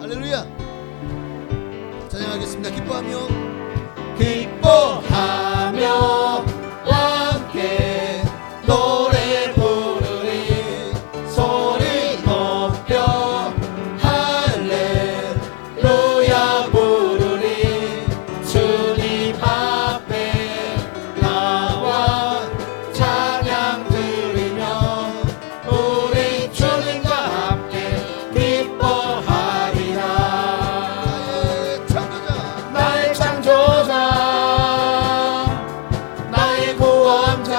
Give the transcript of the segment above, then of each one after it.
할렐루야. 찬양하겠습니다. 기뻐하며 기뻐하며 함께 노래 부르리 소리 높여 할렐루야 부르리 주님 앞에 나와 찬양 드리며 우리 주님과 함께 기뻐하리라. 나의 창조자 나의 구원자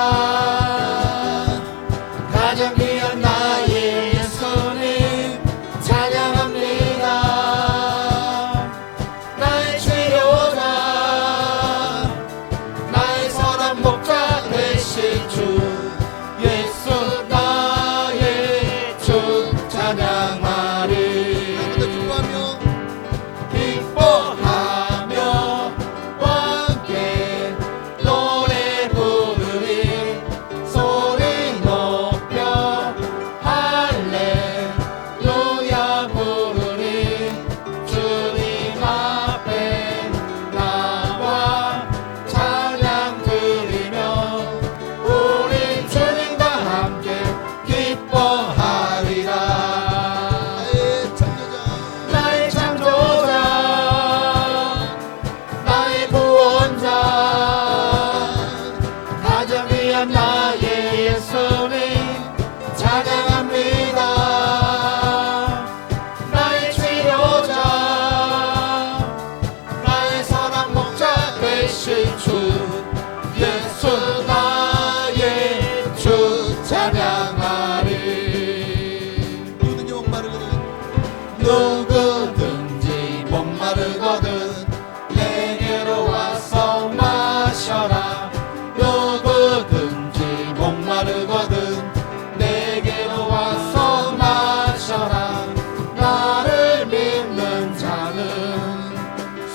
가장 귀한 나의 예수님 찬양합니다. 나의 치료자 나의 선한 목자 되신 주 예수 나의 주 찬양하리. 기뻐하며 함께 노래 부르리 소리 높여 할렐루야 부르리 주님 앞에 나와 찬양 드리며 우리 주님과 함께 기뻐하리라. 나의 창조자 나의 구원자 가장 귀한 나의 예수님 찬양합니다. 나의 치료자 나의 선한 목자 되신 주 예수 나의 주 찬양하리. 누구든지 목마르거든 누구든지 목마르거든 내게로 와서 마셔라. 누구든지 목마르거든 내게로 와서 마셔라. 나를 믿는 자는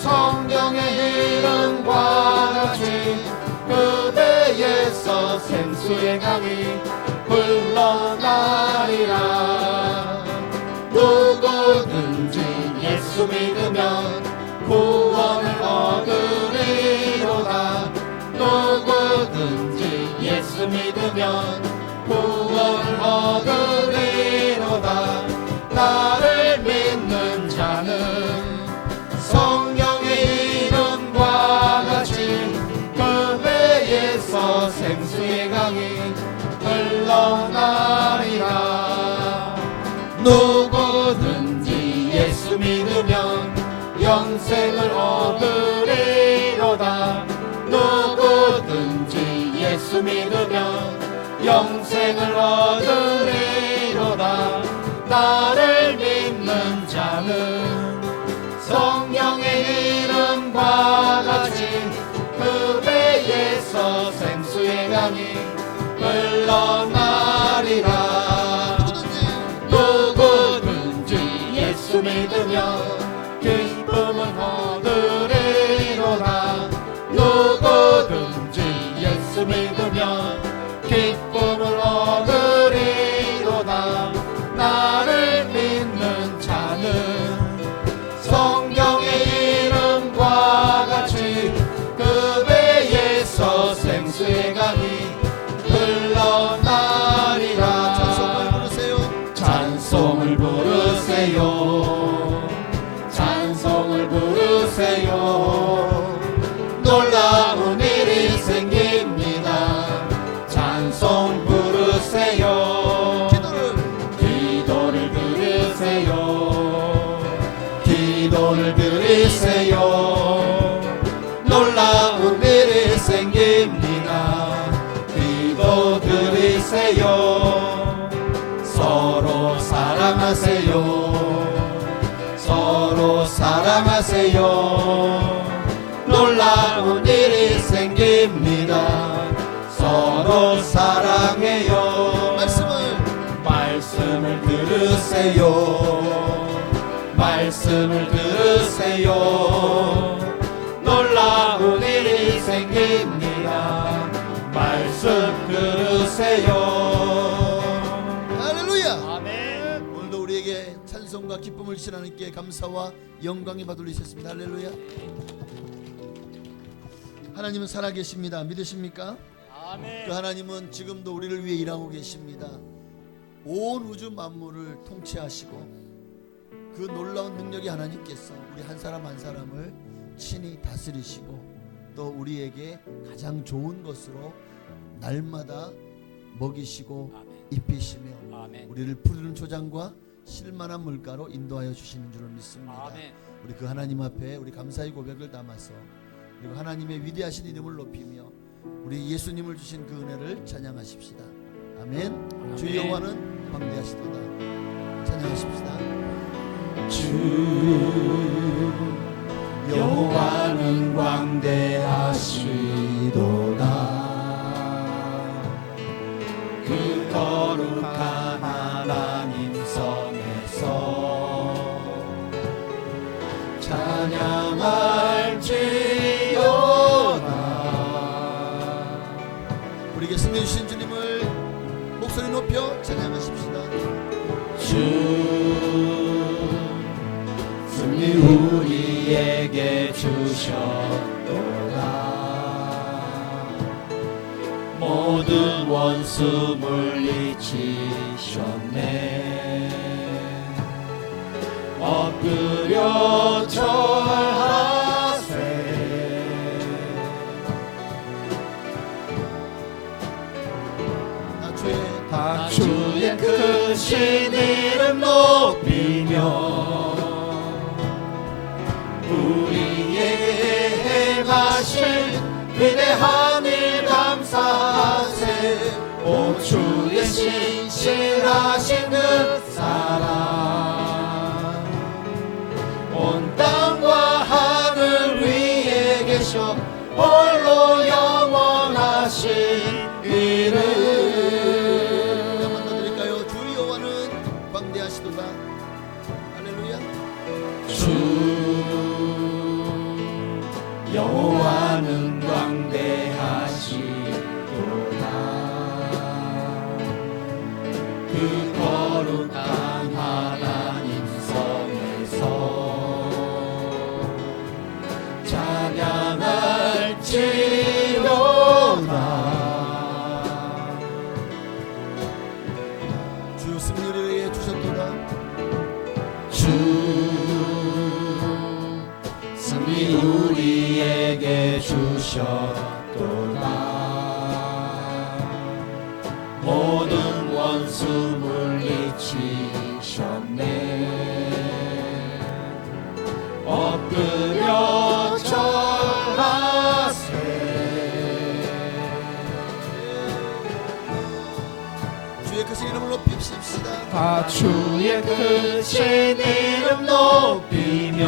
성경의 이름과 같이 그대에서 생수의 강이 흘러나리라. 누구든지 예수 믿으면 구원을 얻으리로다. 누구든지 예수 믿으면 구원을 얻으리로다. 나를 믿는 자는 성령의 이름과 같이 그 배에서 생수의 강이 흘러나리라. 누구든지 예수 믿으면 영생을 얻으리로다. 누구든지 예수 믿으면 영생을 얻으리로다. 나를 믿는 자는 성령의 이름과 같이 그 배에서 생수의 강이 흘러나리라. 누구든지 예수 믿으면 기쁨을 얻으리로다. 누구든지 예수 믿으면 기쁨을 얻으리로다. 나를 믿는 자는 성경의 이름과 같이 그 배에서 생수의 강이 흘러나리라. 찬송을 부르세요. 찬송을 부르세요. 놀라운 일이 생깁니다. 찬송 부르세요. 기도를 드리세요. 기도를 드리세요. 놀라운 일이 생깁니다. 기도 드리세요. 서로 사랑하세요. 서로 사랑하세요. 놀라운 일이 생깁니다. 서로 사랑해요. 말씀을 들으세요. 말씀을 들으세요. 놀라운 일이 생깁니다. 말씀 들으세요. 할렐루야. 아멘. 오늘도 우리에게 찬송과 기쁨 기쁨을 주신 하나님께 감사와 영광이 받으셨습니다. 할렐루야. 하나님은 살아계십니다. 믿으십니까? 아멘. 그 하나님은 지금도 우리를 위해 일하고 계십니다. 온 우주 만물을 통치하시고 그 놀라운 능력이 하나님께서 우리 한 사람 한 사람을 친히 다스리시고 또 우리에게 가장 좋은 것으로 날마다 먹이시고 입히시며 우리를 푸르른 초장과 실만한 물가로 인도하여 주시는 줄을 믿습니다. 아멘. 우리 그 하나님 앞에 우리 감사의 고백을 담아서 그리고 하나님의 위대하신 이름을 높이며 우리 예수님을 주신 그 은혜를 찬양하십시다. 아멘. 주 여호와는 광대하시도다. 찬양하십시다. 주 여호와는 광대하시도다. 그 거룩한 하나님 성에서 찬양할지어다. 우리에게 승리 주신 주님을 목소리 높여 찬양하십시다. 주 승리 우리에게 주셨도다. 모든 원수 물리치셨네. 엎드려 절하세. 다 주의 크신 이름 높이며 우리에게 행하신 위대한 일 감사하세. 오 주의 신실하신 그 사랑 온 땅과 하늘 위에 계셔 홀로 영원하신 이름. 한번 더 드릴까요? 주 여호와는 광대하시도다. 할렐루야. 주 여호와는 광대하시도다. 그 거룩한 하나님 성에서 찬양할지로다. 주 승리를 주셨도다. 주 승리 우리에게 주셨도다. 모든 원수 물리치셨네. 엎드려 절하세. 주의 크신 이름을 높이십시다. 다 주의 크신 이름 높이며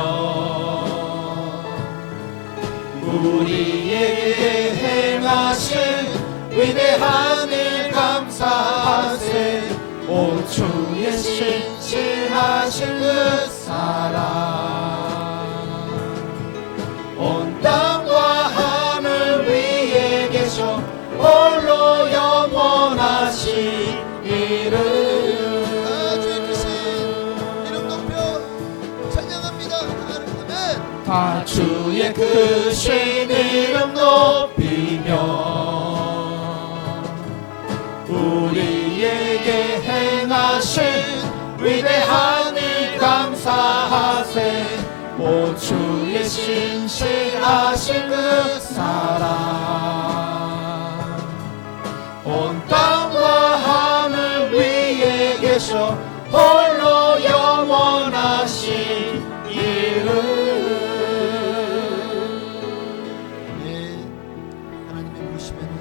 우리에게 행하신 위대한 일 감사하세. 오 주의 신실하신 그 사랑 온 땅과 하늘 위에 계셔 홀로 영원하신 이름. 주의 크신 이름 높여 찬양합니다. 아멘. 다 주의 크신 이름 높이며 우리에게 행하신 위대한 일 감사하세. 오 주의 신실하신 그 사랑 온 땅과 하늘 위에 계셔 홀로 영원하신 이름. 하나님의 부르시면은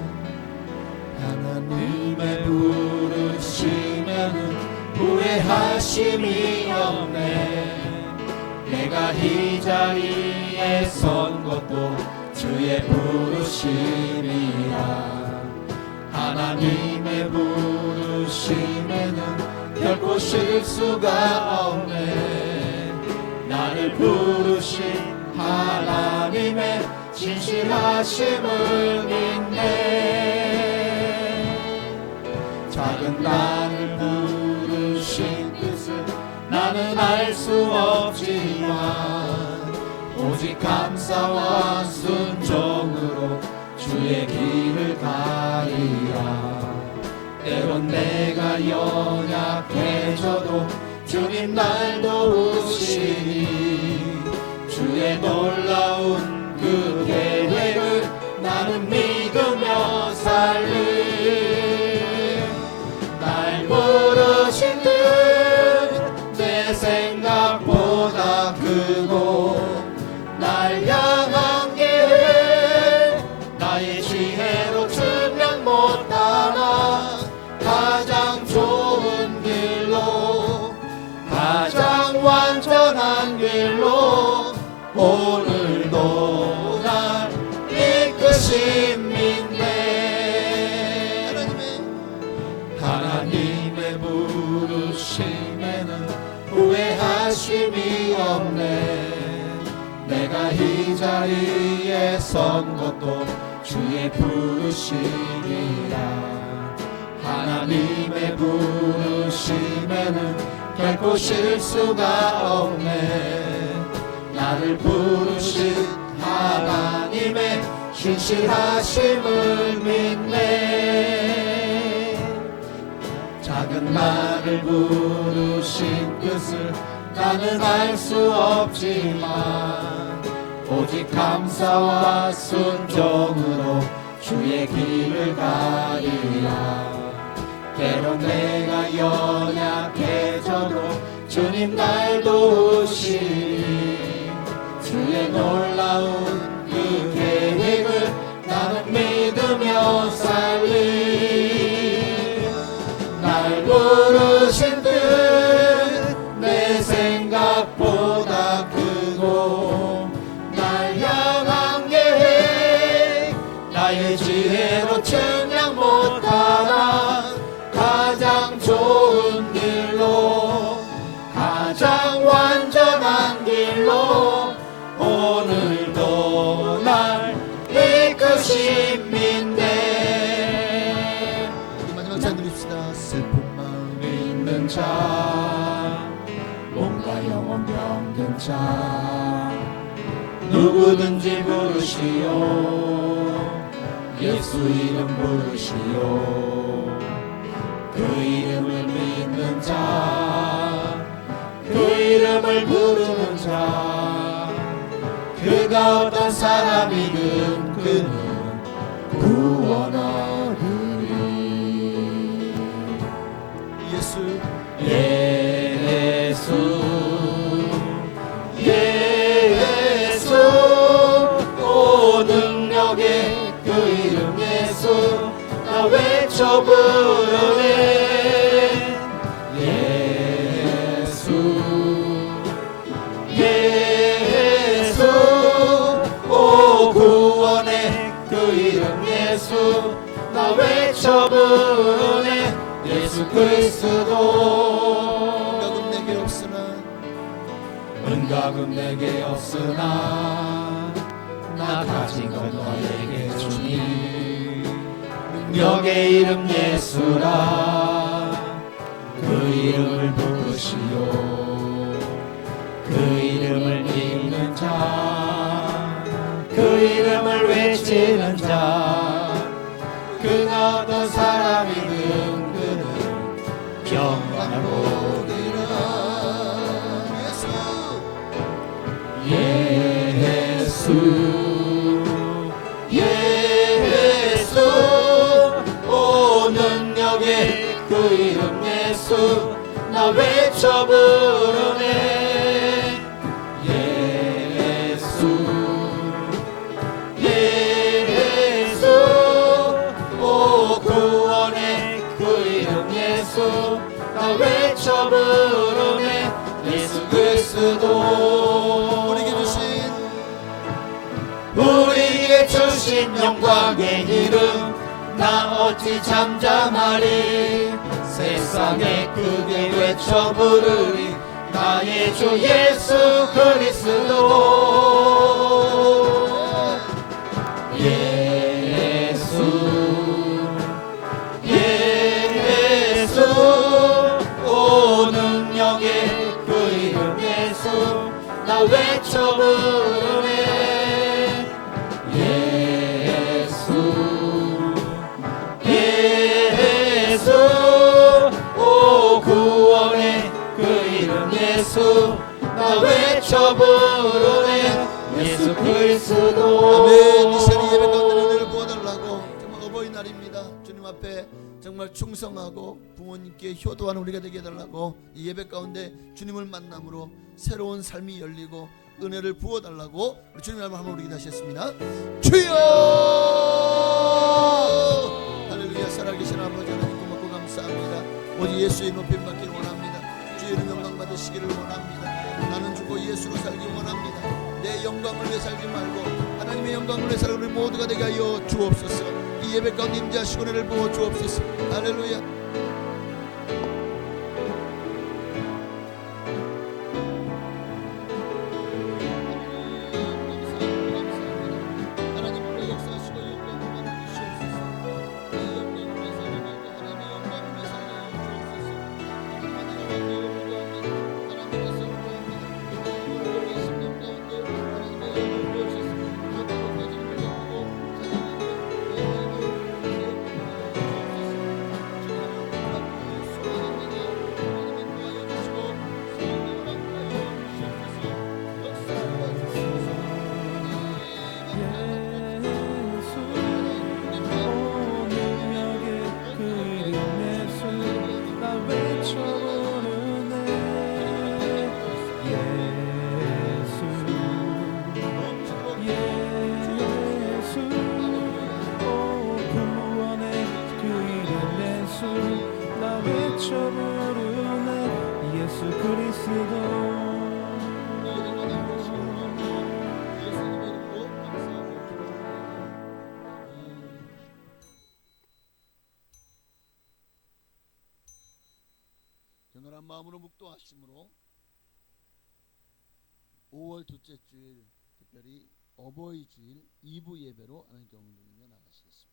하나님의 부르시면은 후회하심이 없네. 내가 이 자리에 선 것도 주의 부르심이라. 하나님의 부르심에는 결코 실수가 없네. 나를 부르신 하나님의 진실하심을 믿네. 작은 나를 부르신 뜻을 나는 알 수 없지만 오직 감사와 순종으로 주의 길을 가리라. 때론 내가 연약해져도 주님 날 도우시니 주의 놀라운 그 계획을 나는 믿으며 살리. 날 부르신 듯 내 생각보다 크고 날 향한 길 나의 지혜로 증명 못하나 가장 좋은 길로 가장 완전한 길로 오늘도 날 이끄심인데 하나님의 부르심에는 후회하심이 없네. 내가 이 자리에 선 것도 주의 부르심이라. 하나님의 부르심에는 결코 실수가 없네. 나를 부르신 하나님의 신실하심을 믿네. 작은 나를 부르신 뜻을 나는 알 수 없지만 오직 감사와 순종으로 주의 길을 가리라. 때론 내가 연약해져도 주님 날 도우시니 주의 놀라운 그 계획을 나는 믿으며 살리. 날 부르신 듯 내 생각보다 크고 날 향한 계획 나의 지혜로 측량 못하나 가장 좋은 길로 가장 완전한 길로 오늘도 날 이끄심인데. 우리 마지막 찬 드립시다. 슬픈 마음 있는 자 몸과 영혼 병든 자 누구든지 부르시오. 예수 이름 부르시오. 그 이름을 믿는 자 그 이름을 부르는 자 그가 어떤 사람이든 그는 구원 얻으리. 예수 예수 예수 오 능력의 그 이름 예수 나 외쳐 부르네. 예수 예수 오 구원의 그 이름 예수 나 외쳐 부르네. 예수 그리스도 은각은 내게 없으나 은각은 내게 없으나 나 가진 건 너에게 주니. 능력의 이름 예수라. 그 이름을 부르시오. 그 이름을 믿는 자 그 이름을 외치는 자 그가 어떤 사람이든 그는 평안하리라. 예수 예수 오 능력의 그 이름 예수 나 외쳐 부르네. 예수 예수 오 구원의 그 이름 예수 나 외쳐 부르네. 예수 그리스도 우리에게 주신 영광의 이름 나 어찌 잠잠하리. 세상에 크게 외쳐 부르리. 나의 주 예수 그리스도. 예수 예수 오 능력의 그 이름 나 외쳐 부르네. 예수 예수 오 구원의 그 이름 예수 나 외쳐 부르네. 예수 그리스도. 아멘. 이 시간에 예배 가운데 은혜를 부어달라고. 정말 어버이날입니다. 주님 앞에 정말 충성하고 부모님께 효도하는 우리가 되게 해달라고. 이 예배 가운데 주님을 만남으로 새로운 삶이 열리고 은혜를 부어달라고 우리 주님 앞에 한번 우리 기도하셨습니다. 주여 할렐루야. 살아계신 아버지 하나님 고맙고 감사합니다. 오직 예수의 높임 받기를 원합니다. 주의 이름 영광 받으시기를 원합니다. 나는 죽고 예수로 살기 원합니다. 내 영광을 위해 살지 말고 하나님의 영광을 위해 살고 우리 모두가 되게 하여 주옵소서. 이 예배 가운데 임재하시고 은혜를 부어 주옵소서. 할렐루야. 경건한 마음으로 묵도하심으로 5월 둘째 주일 특별히 어버이 주일 2부 예배로 하나님께 영광 돌리며 나가시겠습니다.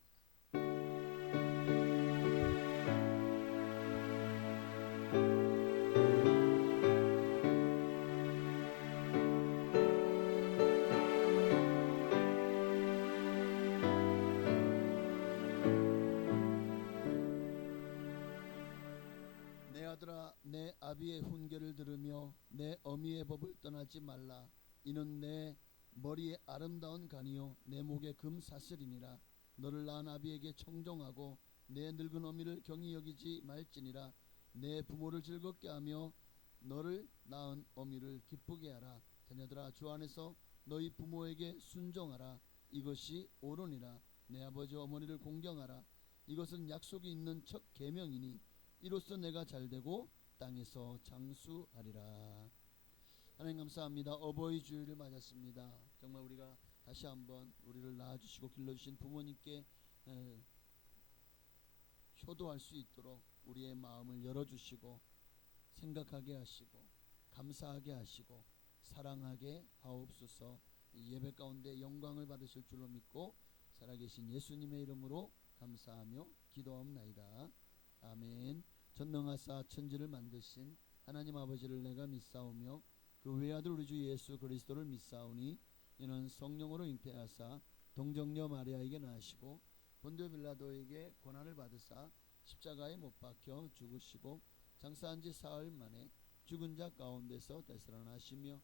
내 아들아 내 아비의 훈계를 들으며 내 어미의 법을 떠나지 말라. 이는 내 머리에 아름다운 간이요 내 목에 금 사슬이니라. 너를 낳은 아비에게 청종하고 내 늙은 어미를 경히 여기지 말지니라. 내 부모를 즐겁게 하며 너를 낳은 어미를 기쁘게 하라. 자녀들아 주 안에서 너희 부모에게 순종하라. 이것이 옳으니라. 내 아버지 어머니를 공경하라. 이것은 약속이 있는 첫 계명이니 이로써 내가 잘되고 땅에서 장수하리라. 하나님 감사합니다. 어버이 주일을 맞았습니다. 정말 우리가 다시 한번 우리를 낳아주시고 길러주신 부모님께 효도할 수 있도록 우리의 마음을 열어주시고 생각하게 하시고 감사하게 하시고 사랑하게 하옵소서. 이 예배 가운데 영광을 받으실 줄로 믿고 살아계신 예수님의 이름으로 감사하며 기도하옵나이다. 아멘. 전능하사 천지를 만드신 하나님 아버지를 내가 믿사오며 그 외아들 우리 주 예수 그리스도를 믿사오니 이는 성령으로 잉태하사 동정녀 마리아에게 나시고 본디오 빌라도에게 고난을 받으사 십자가에 못 박혀 죽으시고 장사한 지 사흘 만에 죽은 자 가운데서 되살아나시며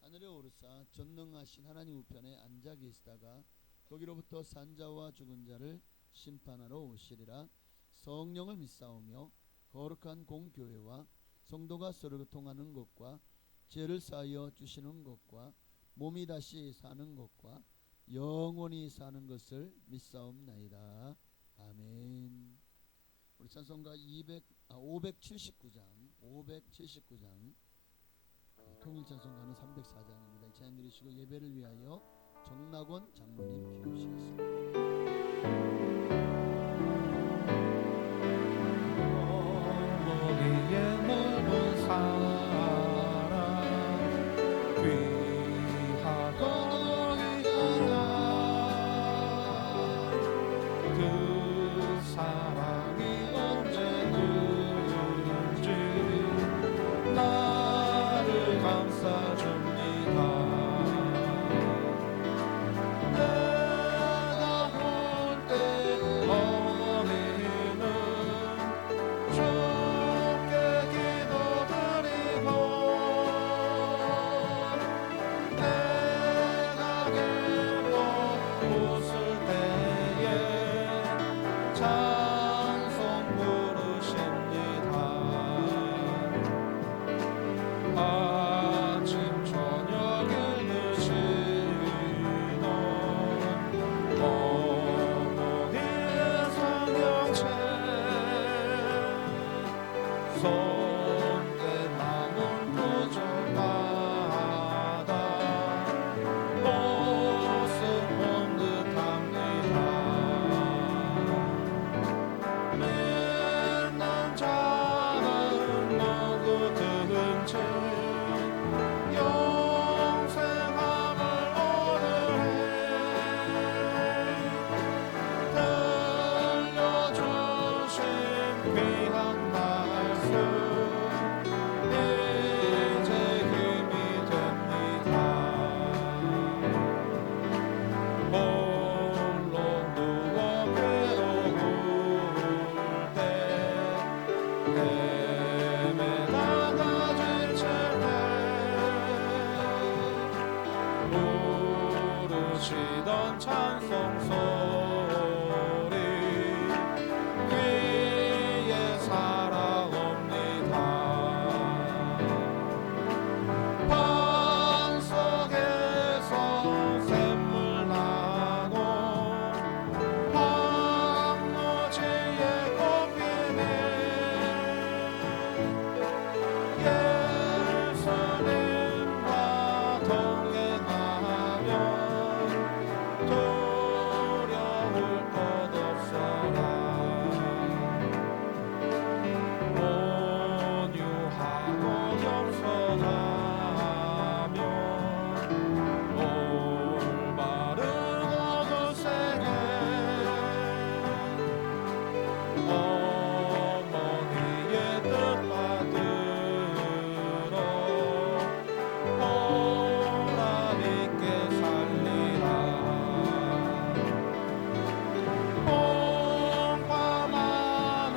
하늘에 오르사 전능하신 하나님 우편에 앉아 계시다가 거기로부터 산자와 죽은 자를 심판하러 오시리라. 성령을 믿사오며 거룩한 공교회와 성도가 서로 통하는 것과 죄를 사하여 주시는 것과 몸이 다시 사는 것과 영원히 사는 것을 믿사옵나이다. 아멘. 우리 찬송가 579장 통일 찬송가는 304장입니다. 이 찬양 들으시고 예배를 위하여 정낙원 장로님 기도하시겠습니다. 나를 감싸줍니다. 넘치던 찬송 소리 위에 살아옵니다. 방 속에서 샘물 나고 황무지에 꽃피네 예수님과 동행하면 두려울 것 없어라. 온유하고 겸손하며 올바른 어두세게 어머니의 뜻 받들어 보람있게 살리라. 뽕파 많은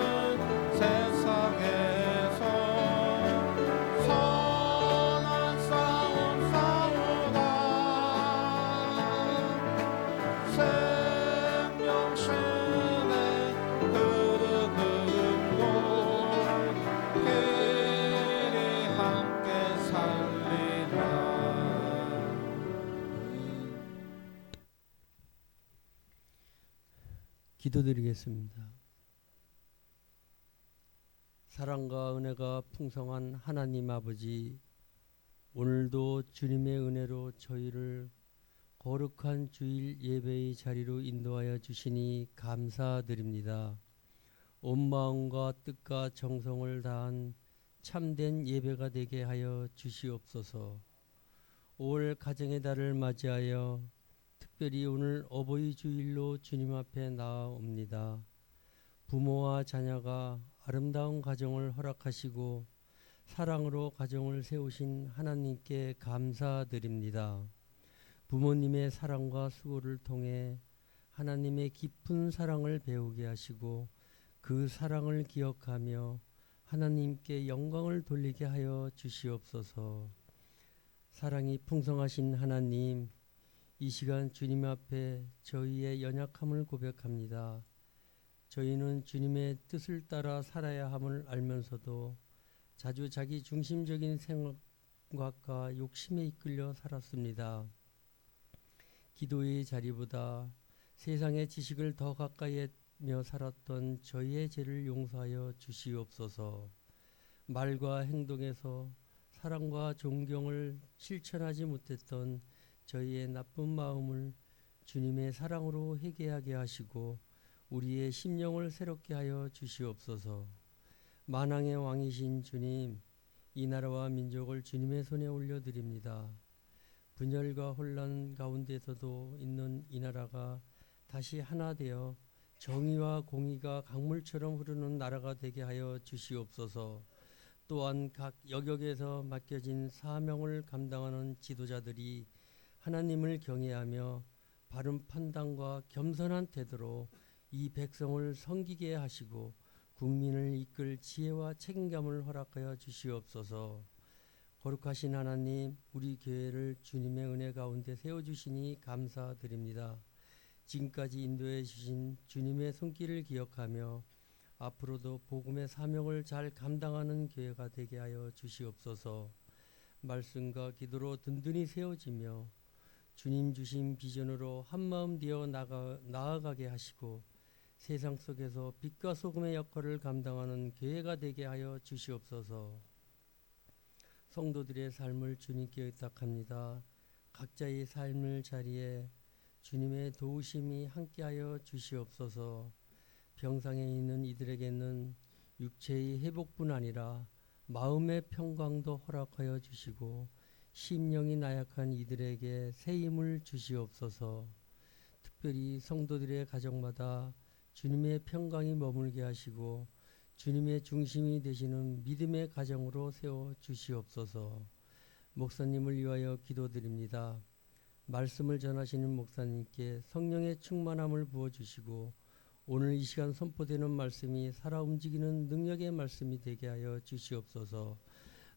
세상에서 선한 싸움 싸우다 생명신의 흐르는 곳 길이 함께 살리라. 기도드리겠습니다. 사랑과 은혜가 풍성한 하나님 아버지, 오늘도 주님의 은혜로 저희를 거룩한 주일 예배의 자리로 인도하여 주시니 감사드립니다. 온 마음과 뜻과 정성을 다한 참된 예배가 되게 하여 주시옵소서. 5월 가정의 달을 맞이하여 특별히 오늘 어버이 주일로 주님 앞에 나아옵니다. 부모와 자녀가 아름다운 가정을 허락하시고 사랑으로 가정을 세우신 하나님께 감사드립니다. 부모님의 사랑과 수고를 통해 하나님의 깊은 사랑을 배우게 하시고 그 사랑을 기억하며 하나님께 영광을 돌리게 하여 주시옵소서. 사랑이 풍성하신 하나님, 이 시간 주님 앞에 저희의 연약함을 고백합니다. 저희는 주님의 뜻을 따라 살아야 함을 알면서도 자주 자기 중심적인 생각과 욕심에 이끌려 살았습니다. 기도의 자리보다 세상의 지식을 더 가까이 하며 살았던 저희의 죄를 용서하여 주시옵소서. 말과 행동에서 사랑과 존경을 실천하지 못했던 저희의 나쁜 마음을 주님의 사랑으로 회개하게 하시고 우리의 심령을 새롭게 하여 주시옵소서. 만왕의 왕이신 주님, 이 나라와 민족을 주님의 손에 올려드립니다. 분열과 혼란 가운데서도 있는 이 나라가 다시 하나 되어 정의와 공의가 강물처럼 흐르는 나라가 되게 하여 주시옵소서. 또한 각 영역에서 맡겨진 사명을 감당하는 지도자들이 하나님을 경외하며 바른 판단과 겸손한 태도로 이 백성을 섬기게 하시고 국민을 이끌 지혜와 책임감을 허락하여 주시옵소서. 거룩하신 하나님, 우리 교회를 주님의 은혜 가운데 세워주시니 감사드립니다. 지금까지 인도해 주신 주님의 손길을 기억하며 앞으로도 복음의 사명을 잘 감당하는 교회가 되게 하여 주시옵소서. 말씀과 기도로 든든히 세워지며 주님 주신 비전으로 한마음 되어 나아가게 하시고 세상 속에서 빛과 소금의 역할을 감당하는 교회가 되게 하여 주시옵소서. 성도들의 삶을 주님께 의탁합니다. 각자의 삶의 자리에 주님의 도우심이 함께하여 주시옵소서. 병상에 있는 이들에게는 육체의 회복뿐 아니라 마음의 평강도 허락하여 주시고 심령이 나약한 이들에게 새 힘을 주시옵소서. 특별히 성도들의 가정마다 주님의 평강이 머물게 하시고 주님의 중심이 되시는 믿음의 가정으로 세워 주시옵소서. 목사님을 위하여 기도드립니다. 말씀을 전하시는 목사님께 성령의 충만함을 부어주시고 오늘 이 시간 선포되는 말씀이 살아 움직이는 능력의 말씀이 되게 하여 주시옵소서.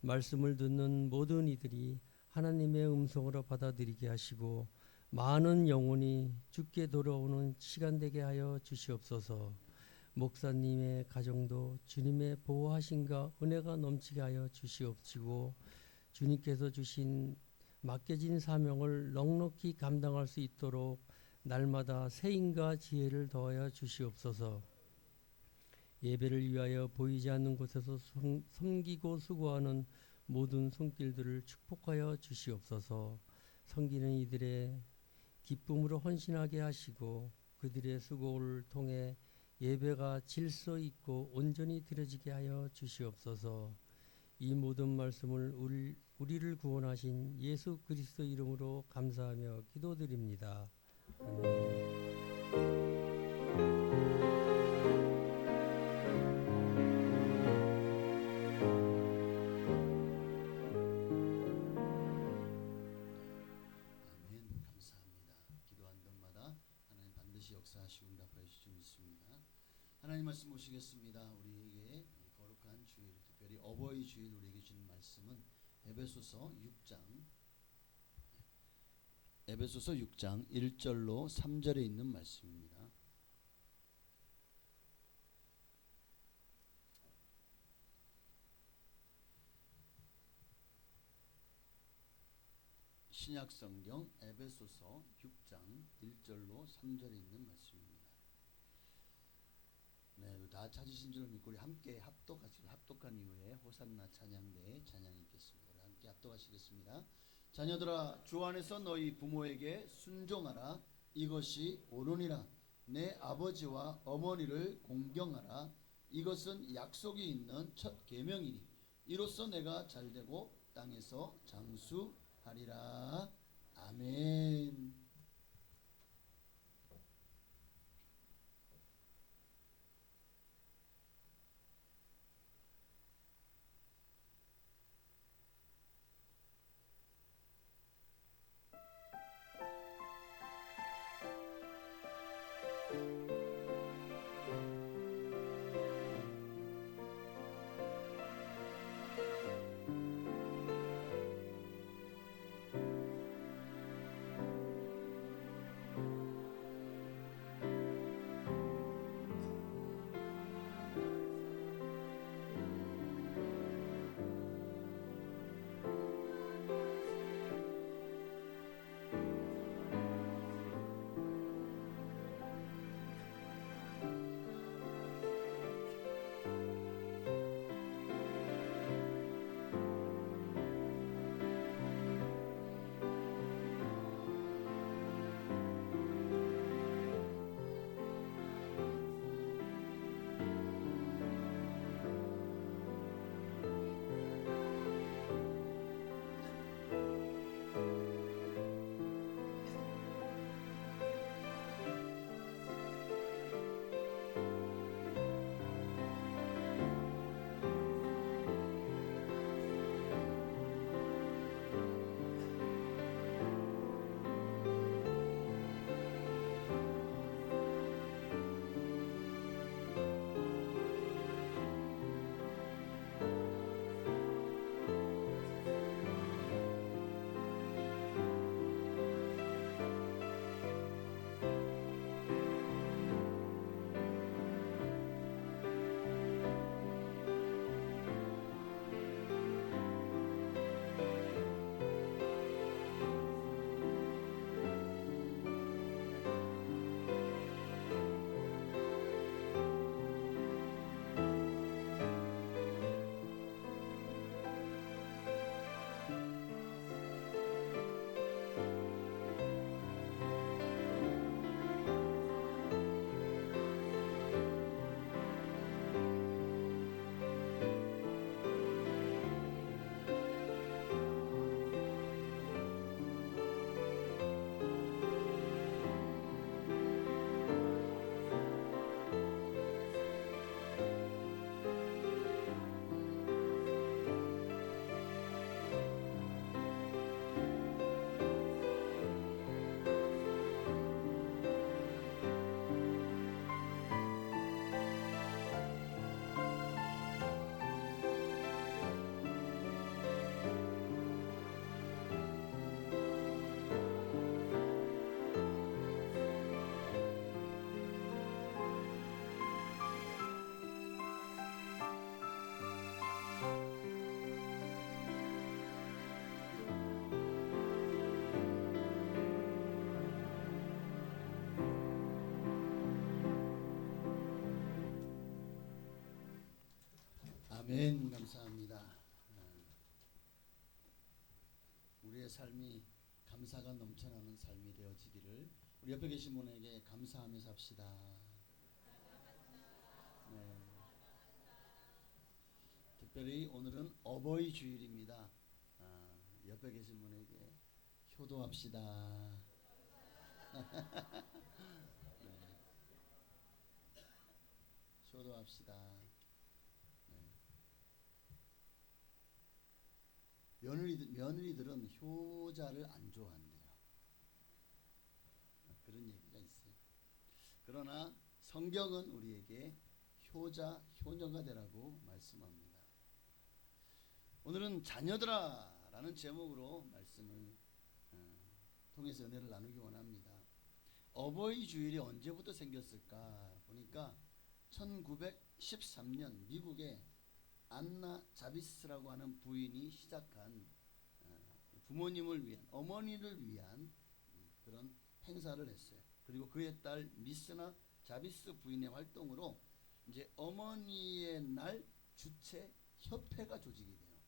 말씀을 듣는 모든 이들이 하나님의 음성으로 받아들이게 하시고 많은 영혼이 주께 돌아오는 시간 되게 하여 주시옵소서. 목사님의 가정도 주님의 보호하심과 은혜가 넘치게 하여 주시옵시고 주님께서 주신 맡겨진 사명을 넉넉히 감당할 수 있도록 날마다 세임과 지혜를 더하여 주시옵소서. 예배를 위하여 보이지 않는 곳에서 섬기고 수고하는 모든 손길들을 축복하여 주시옵소서. 섬기는 이들의 기쁨으로 헌신하게 하시고 그들의 수고를 통해 예배가 질서 있고 온전히 드려지게 하여 주시옵소서. 이 모든 말씀을 우리를 구원하신 예수 그리스도 이름으로 감사하며 기도드립니다. 아멘. 아멘. 감사합니다. 기도한 것마다 하나님 반드시 역사하시고 응답하여 주실 줄 믿습니다. 하나님 말씀 보시겠습니다. 우리에게 이 거룩한 주일, 특별히 어버이 주일 우리에게 주는 말씀은 에베소서 6장 1절로 3절에 있는 말씀입니다. 신약 성경 에베소서 6장 1절로 3절에 있는 말씀입니다. 네, 다 찾으신 줄 믿고 우리 함께 합독한 이후에 호산나 찬양대에 찬양이 있겠습니다. 우리 함께 합독하시겠습니다. 자녀들아 주 안에서 너희 부모에게 순종하라. 이것이 옳으니라. 내 아버지와 어머니를 공경하라. 이것은 약속이 있는 첫 계명이니 이로써 내가 잘되고 땅에서 장수하리라. 아멘. 아멘. 감사합니다. 우리의 삶이 감사가 넘쳐나는 삶이 되어지기를 우리 옆에 계신 분에게 감사하며 삽시다. 네. 특별히 오늘은 어버이 주일입니다. 옆에 계신 분에게 효도합시다. 네. 효도합시다. 네. 며느리들은 효자를 안 좋아한대요. 그런 얘기가 있어요. 그러나 성경은 우리에게 효자, 효녀가 되라고 말씀합니다. 오늘은 자녀들아 라는 제목으로 말씀을 통해서 은혜를 나누기 원합니다. 어버이 주일이 언제부터 생겼을까 보니까 1913년 미국의 안나 자비스라고 하는 부인이 시작한 부모님을 위한, 어머니를 위한 그런 행사를 했어요. 그리고 그의 딸 미스나 자비스 부인의 활동으로 이제 어머니의 날 주최 협회가 조직이 돼요.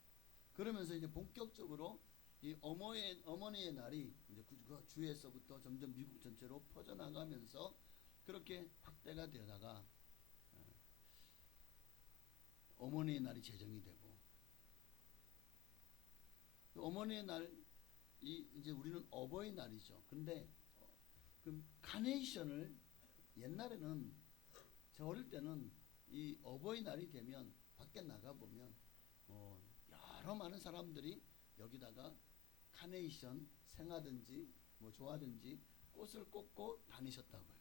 그러면서 이제 본격적으로 이 어머니의 날이 이제 그 주에서부터 점점 미국 전체로 퍼져나가면서 그렇게 확대가 되다가 어머니의 날이 제정이 되고, 어머니의 날이 이제 우리는 어버이날이죠. 근데 그 카네이션을 옛날에는, 저 어릴 때는 이 어버이날이 되면 밖에 나가 보면 여러 많은 사람들이 여기다가 카네이션 생하든지 뭐 좋아하든지 꽃을 꽂고 다니셨다고요.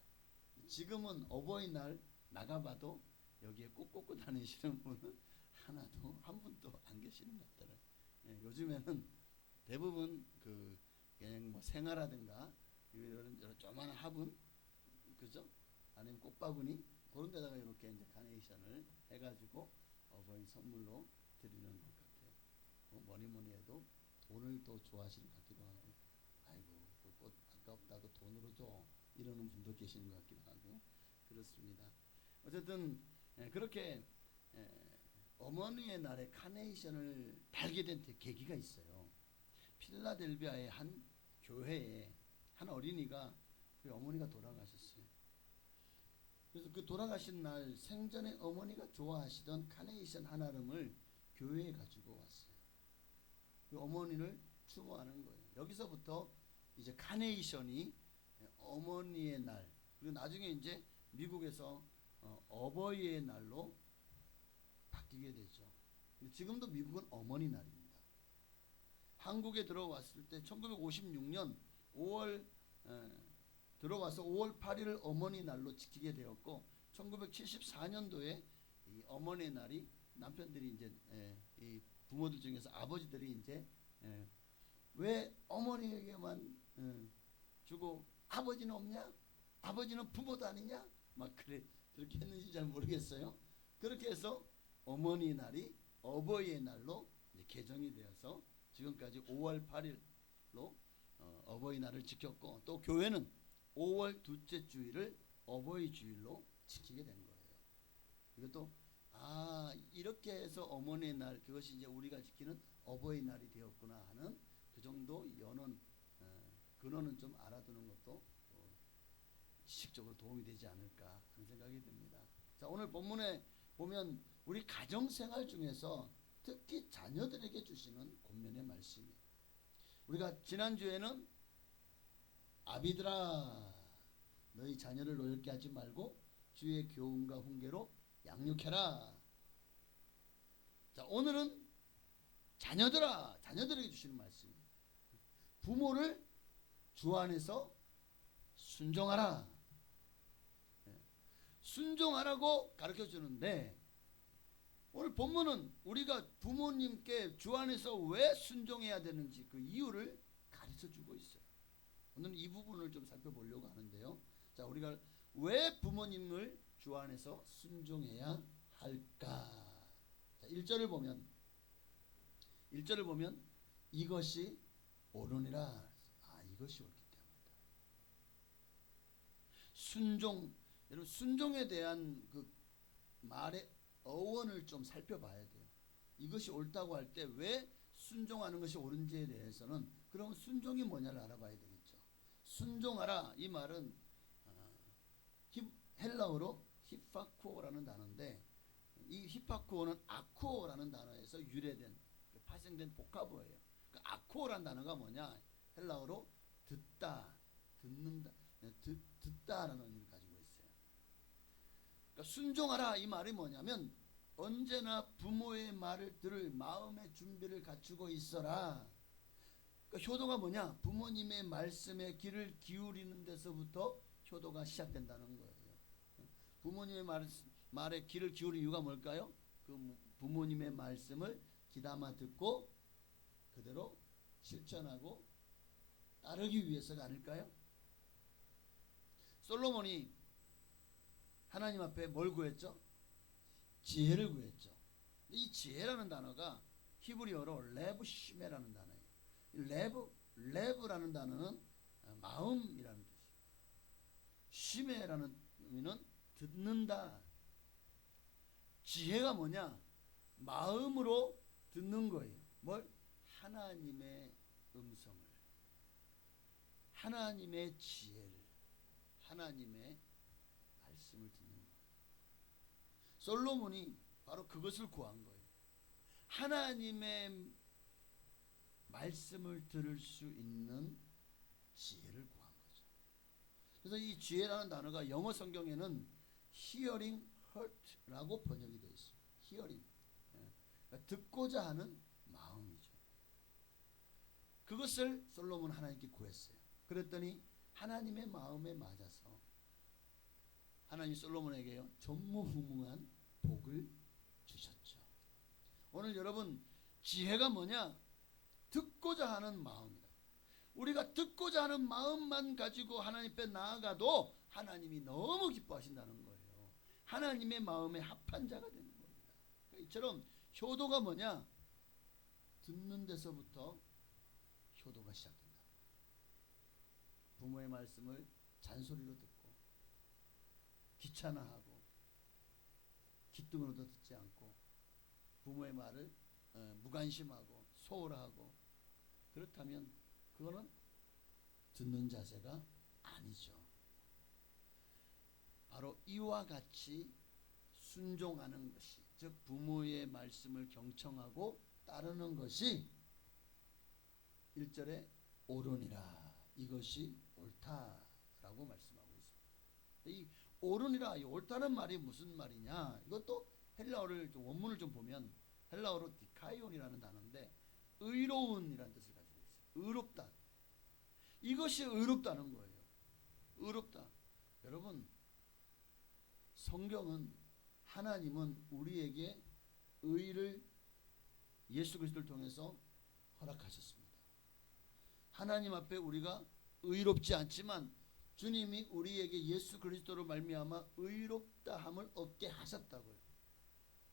지금은 어버이날 나가봐도 여기에 꽃 꽂고 다니시는 분은 하나도 한 분도 안 계시는 것 같더라고요. 요즘에는 대부분 그 그냥 뭐 생화라든가 이런 조그마한 화분, 그죠? 아니면 꽃바구니 그런 데다가 이렇게 이제 카네이션을 해가지고 어버이 선물로 드리는 것 같아요. 뭐니 해도 돈을 또 좋아하시는 것 같기도 하고, 아이고 그 꽃 아깝다고 돈으로 줘 이러는 분도 계시는 것 같기도 하고 그렇습니다. 어쨌든 그렇게 어머니의 날에 카네이션을 달게 된 계기가 있어요. 필라델비아의 한 교회에 한 어린이가, 그 어머니가 돌아가셨어요. 그래서 그 돌아가신 날 생전에 어머니가 좋아하시던 카네이션 한 알음을 교회에 가지고 왔어요. 그 어머니를 추모하는 거예요. 여기서부터 이제 카네이션이 어머니의 날, 그리고 나중에 이제 미국에서 어버이의 날로 바뀌게 되죠. 지금도 미국은 어머니 날입니다. 한국에 들어왔을 때 1956년 5월 들어와서 5월 8일을 어머니 날로 지키게 되었고, 1974년도에 이 어머니 날이 남편들이 이제 이 부모들 중에서 아버지들이 이제 왜 어머니에게만 주고 아버지는 없냐? 아버지는 부모도 아니냐? 막 그렇게 했는지 잘 모르겠어요. 그렇게 해서 어머니 날이 어버이의 날로 이제 개정이 되어서 지금까지 5월 8일로 어버이날을 지켰고, 또 교회는 5월 둘째 주일을 어버이 주일로 지키게 된 거예요. 이것도 이렇게 해서 어머니의 날, 그것이 이제 우리가 지키는 어버이날이 되었구나 하는 그 정도 연원, 근원은 좀 알아두는 것도 지식적으로 도움이 되지 않을까 하는 생각이 듭니다. 자, 오늘 본문에 보면 우리 가정생활 중에서 특히 자녀들에게 주시는 권면의 말씀이에요. 우리가 지난주에는 아비들아 너희 자녀를 노엽게 하지 말고 주의 교훈과 훈계로 양육해라. 자, 오늘은 자녀들아, 자녀들에게 주시는 말씀이에요. 부모를 주 안에서 순종하라. 순종하라고 가르쳐 주는데, 오늘 본문은 우리가 부모님께 주 안에서 왜 순종해야 되는지 그 이유를 가르쳐 주고 있어요. 오늘은 이 부분을 좀 살펴보려고 하는데요. 자, 우리가 왜 부모님을 주 안에서 순종해야 할까? 자, 1절을 보면 이것이 옳으니라. 이것이 옳기 때문이다. 순종, 여러분 순종에 대한 그 말의 어원을 좀 살펴봐야 돼요. 이것이 옳다고 할 때 왜 순종하는 것이 옳은지에 대해서는 그럼 순종이 뭐냐를 알아봐야 되겠죠. 순종하라 이 말은 헬라어로 히파쿠오라는 단어인데 이 히파쿠오는 아쿠오라는 단어에서 유래된 파생된 복합어예요. 그 아쿠오라는 단어가 뭐냐? 헬라어로 듣다, 듣는다, 듣다라는 의미를 가지고 있어요. 그러니까 순종하라 이 말이 뭐냐면 언제나 부모의 말을 들을 마음의 준비를 갖추고 있어라. 그러니까 효도가 뭐냐? 부모님의 말씀에 귀를 기울이는 데서부터 효도가 시작된다는 거예요. 부모님의 말에 귀를 기울인 이유가 뭘까요? 그 부모님의 말씀을 귀담아 듣고 그대로 실천하고 따르기 위해서가 아닐까요? 솔로몬이 하나님 앞에 뭘 구했죠? 지혜를 구했죠. 이 지혜라는 단어가 히브리어로 레브시메라는 단어예요. 레브라는 단어는 마음이라는 뜻이에요. 시메라는 의미는 듣는다. 지혜가 뭐냐? 마음으로 듣는 거예요. 뭘? 하나님의 음성을, 하나님의 지혜를, 하나님의 말씀을 듣는 거예요. 솔로몬이 바로 그것을 구한 거예요. 하나님의 말씀을 들을 수 있는 지혜를 구한 거죠. 그래서 이 지혜라는 단어가 영어 성경에는 hearing heart라고 번역이 되어 있어요. hearing. 그러니까 듣고자 하는 마음이죠. 그것을 솔로몬 하나님께 구했어요. 그랬더니 하나님의 마음에 맞아서 하나님이 솔로몬에게요 전무후무한 복을 주셨죠. 오늘 여러분 지혜가 뭐냐? 듣고자 하는 마음이다. 우리가 듣고자 하는 마음만 가지고 하나님 앞에 나아가도 하나님이 너무 기뻐하신다는 거예요. 하나님의 마음에 합한 자가 되는 겁니다. 그러니까 이처럼 효도가 뭐냐? 듣는 데서부터 효도가 시작된다. 부모의 말씀을 잔소리로 듣고 귀찮아하고 귓등으로도 듣지 않고 부모의 말을 무관심하고 소홀하고 그렇다면 그거는 듣는 자세가 아니죠. 바로 이와 같이 순종하는 것이 즉 부모의 말씀을 경청하고 따르는 것이 1절에 옳으니라 이것이 옳다라고 말씀하고 있습니다. 이 옳으니라 이 옳다는 말이 무슨 말이냐? 이것도 헬라어를 좀 원문을 좀 보면 헬라어로 디카이온이라는 단어인데 의로운이라는 뜻을 가지고 있어요. 의롭다. 이것이 의롭다는 거예요. 의롭다. 여러분 성경은 하나님은 우리에게 의를 예수 그리스도를 통해서 허락하셨습니다. 하나님 앞에 우리가 의롭지 않지만 주님이 우리에게 예수 그리스도로 말미암아 의롭다함을 얻게 하셨다고요.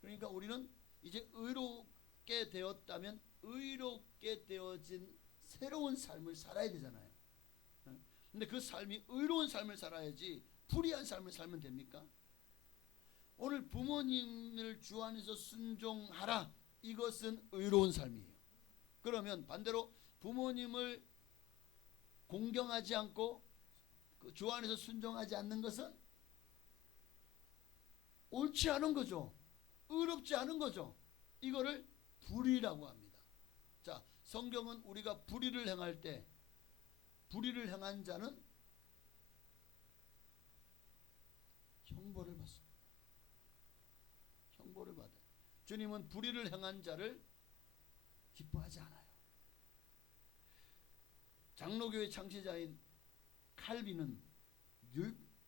그러니까 우리는 이제 의롭게 되었다면 의롭게 되어진 새로운 삶을 살아야 되잖아요. 근데 그 삶이 의로운 삶을 살아야지 불의한 삶을 살면 됩니까? 오늘 부모님을 주 안에서 순종하라. 이것은 의로운 삶이에요. 그러면 반대로 부모님을 공경하지 않고 그 주 안에서 순종하지 않는 것은 옳지 않은 거죠. 의롭지 않은 거죠. 이거를 불의라고 합니다. 자, 성경은 우리가 불의를 행할 때 불의를 행한 자는 형벌을 받습니다. 형벌을 받아요. 주님은 불의를 행한 자를 기뻐하지 않아요. 장로교의 창시자인 칼빈은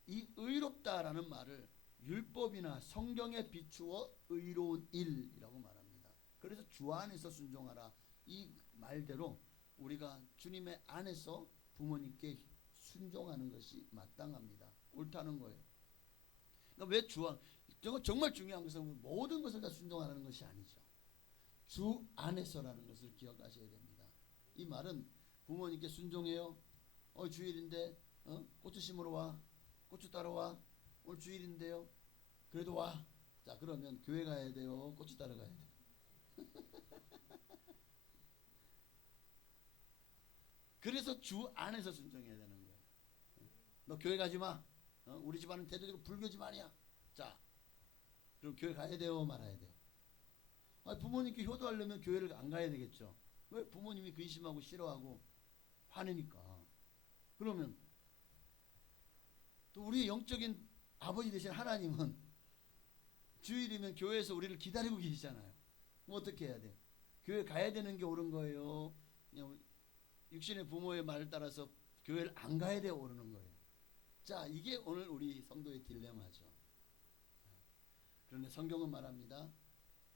이 의롭다라는 말을 율법이나 성경에 비추어 의로운 일이라고 말합니다. 그래서 주 안에서 순종하라. 이 말대로 우리가 주님의 안에서 부모님께 순종하는 것이 마땅합니다. 옳다는 거예요. 그러니까 왜 주 안? 정말 중요한 것은 모든 것을 다 순종하라는 것이 아니죠. 주 안에서라는 것을 기억하셔야 됩니다. 이 말은 부모님께 순종해요. 주일인데 고추 심으러 와. 고추 따러 와. 오늘 주일인데요. 그래도 와. 자 그러면 교회 가야 돼요. 고추 따러 가야 돼요. 그래서 주 안에서 순종해야 되는 거예요. 너 교회 가지 마. 우리 집안은 대대로 불교 집안이야. 자, 그럼 교회 가야 돼요, 말아야 돼요? 부모님께 효도하려면 교회를 안 가야 되겠죠. 왜? 부모님이 근심하고 싫어하고 화내니까. 그러면 또 우리 영적인 아버지 되신 하나님은 주일이면 교회에서 우리를 기다리고 계시잖아요. 그럼 어떻게 해야 돼요? 교회 가야 되는 게 옳은 거예요? 그냥 육신의 부모의 말을 따라서 교회를 안 가야 돼요, 옳은 거예요? 자, 이게 오늘 우리 성도의 딜레마죠. 그런데 성경은 말합니다.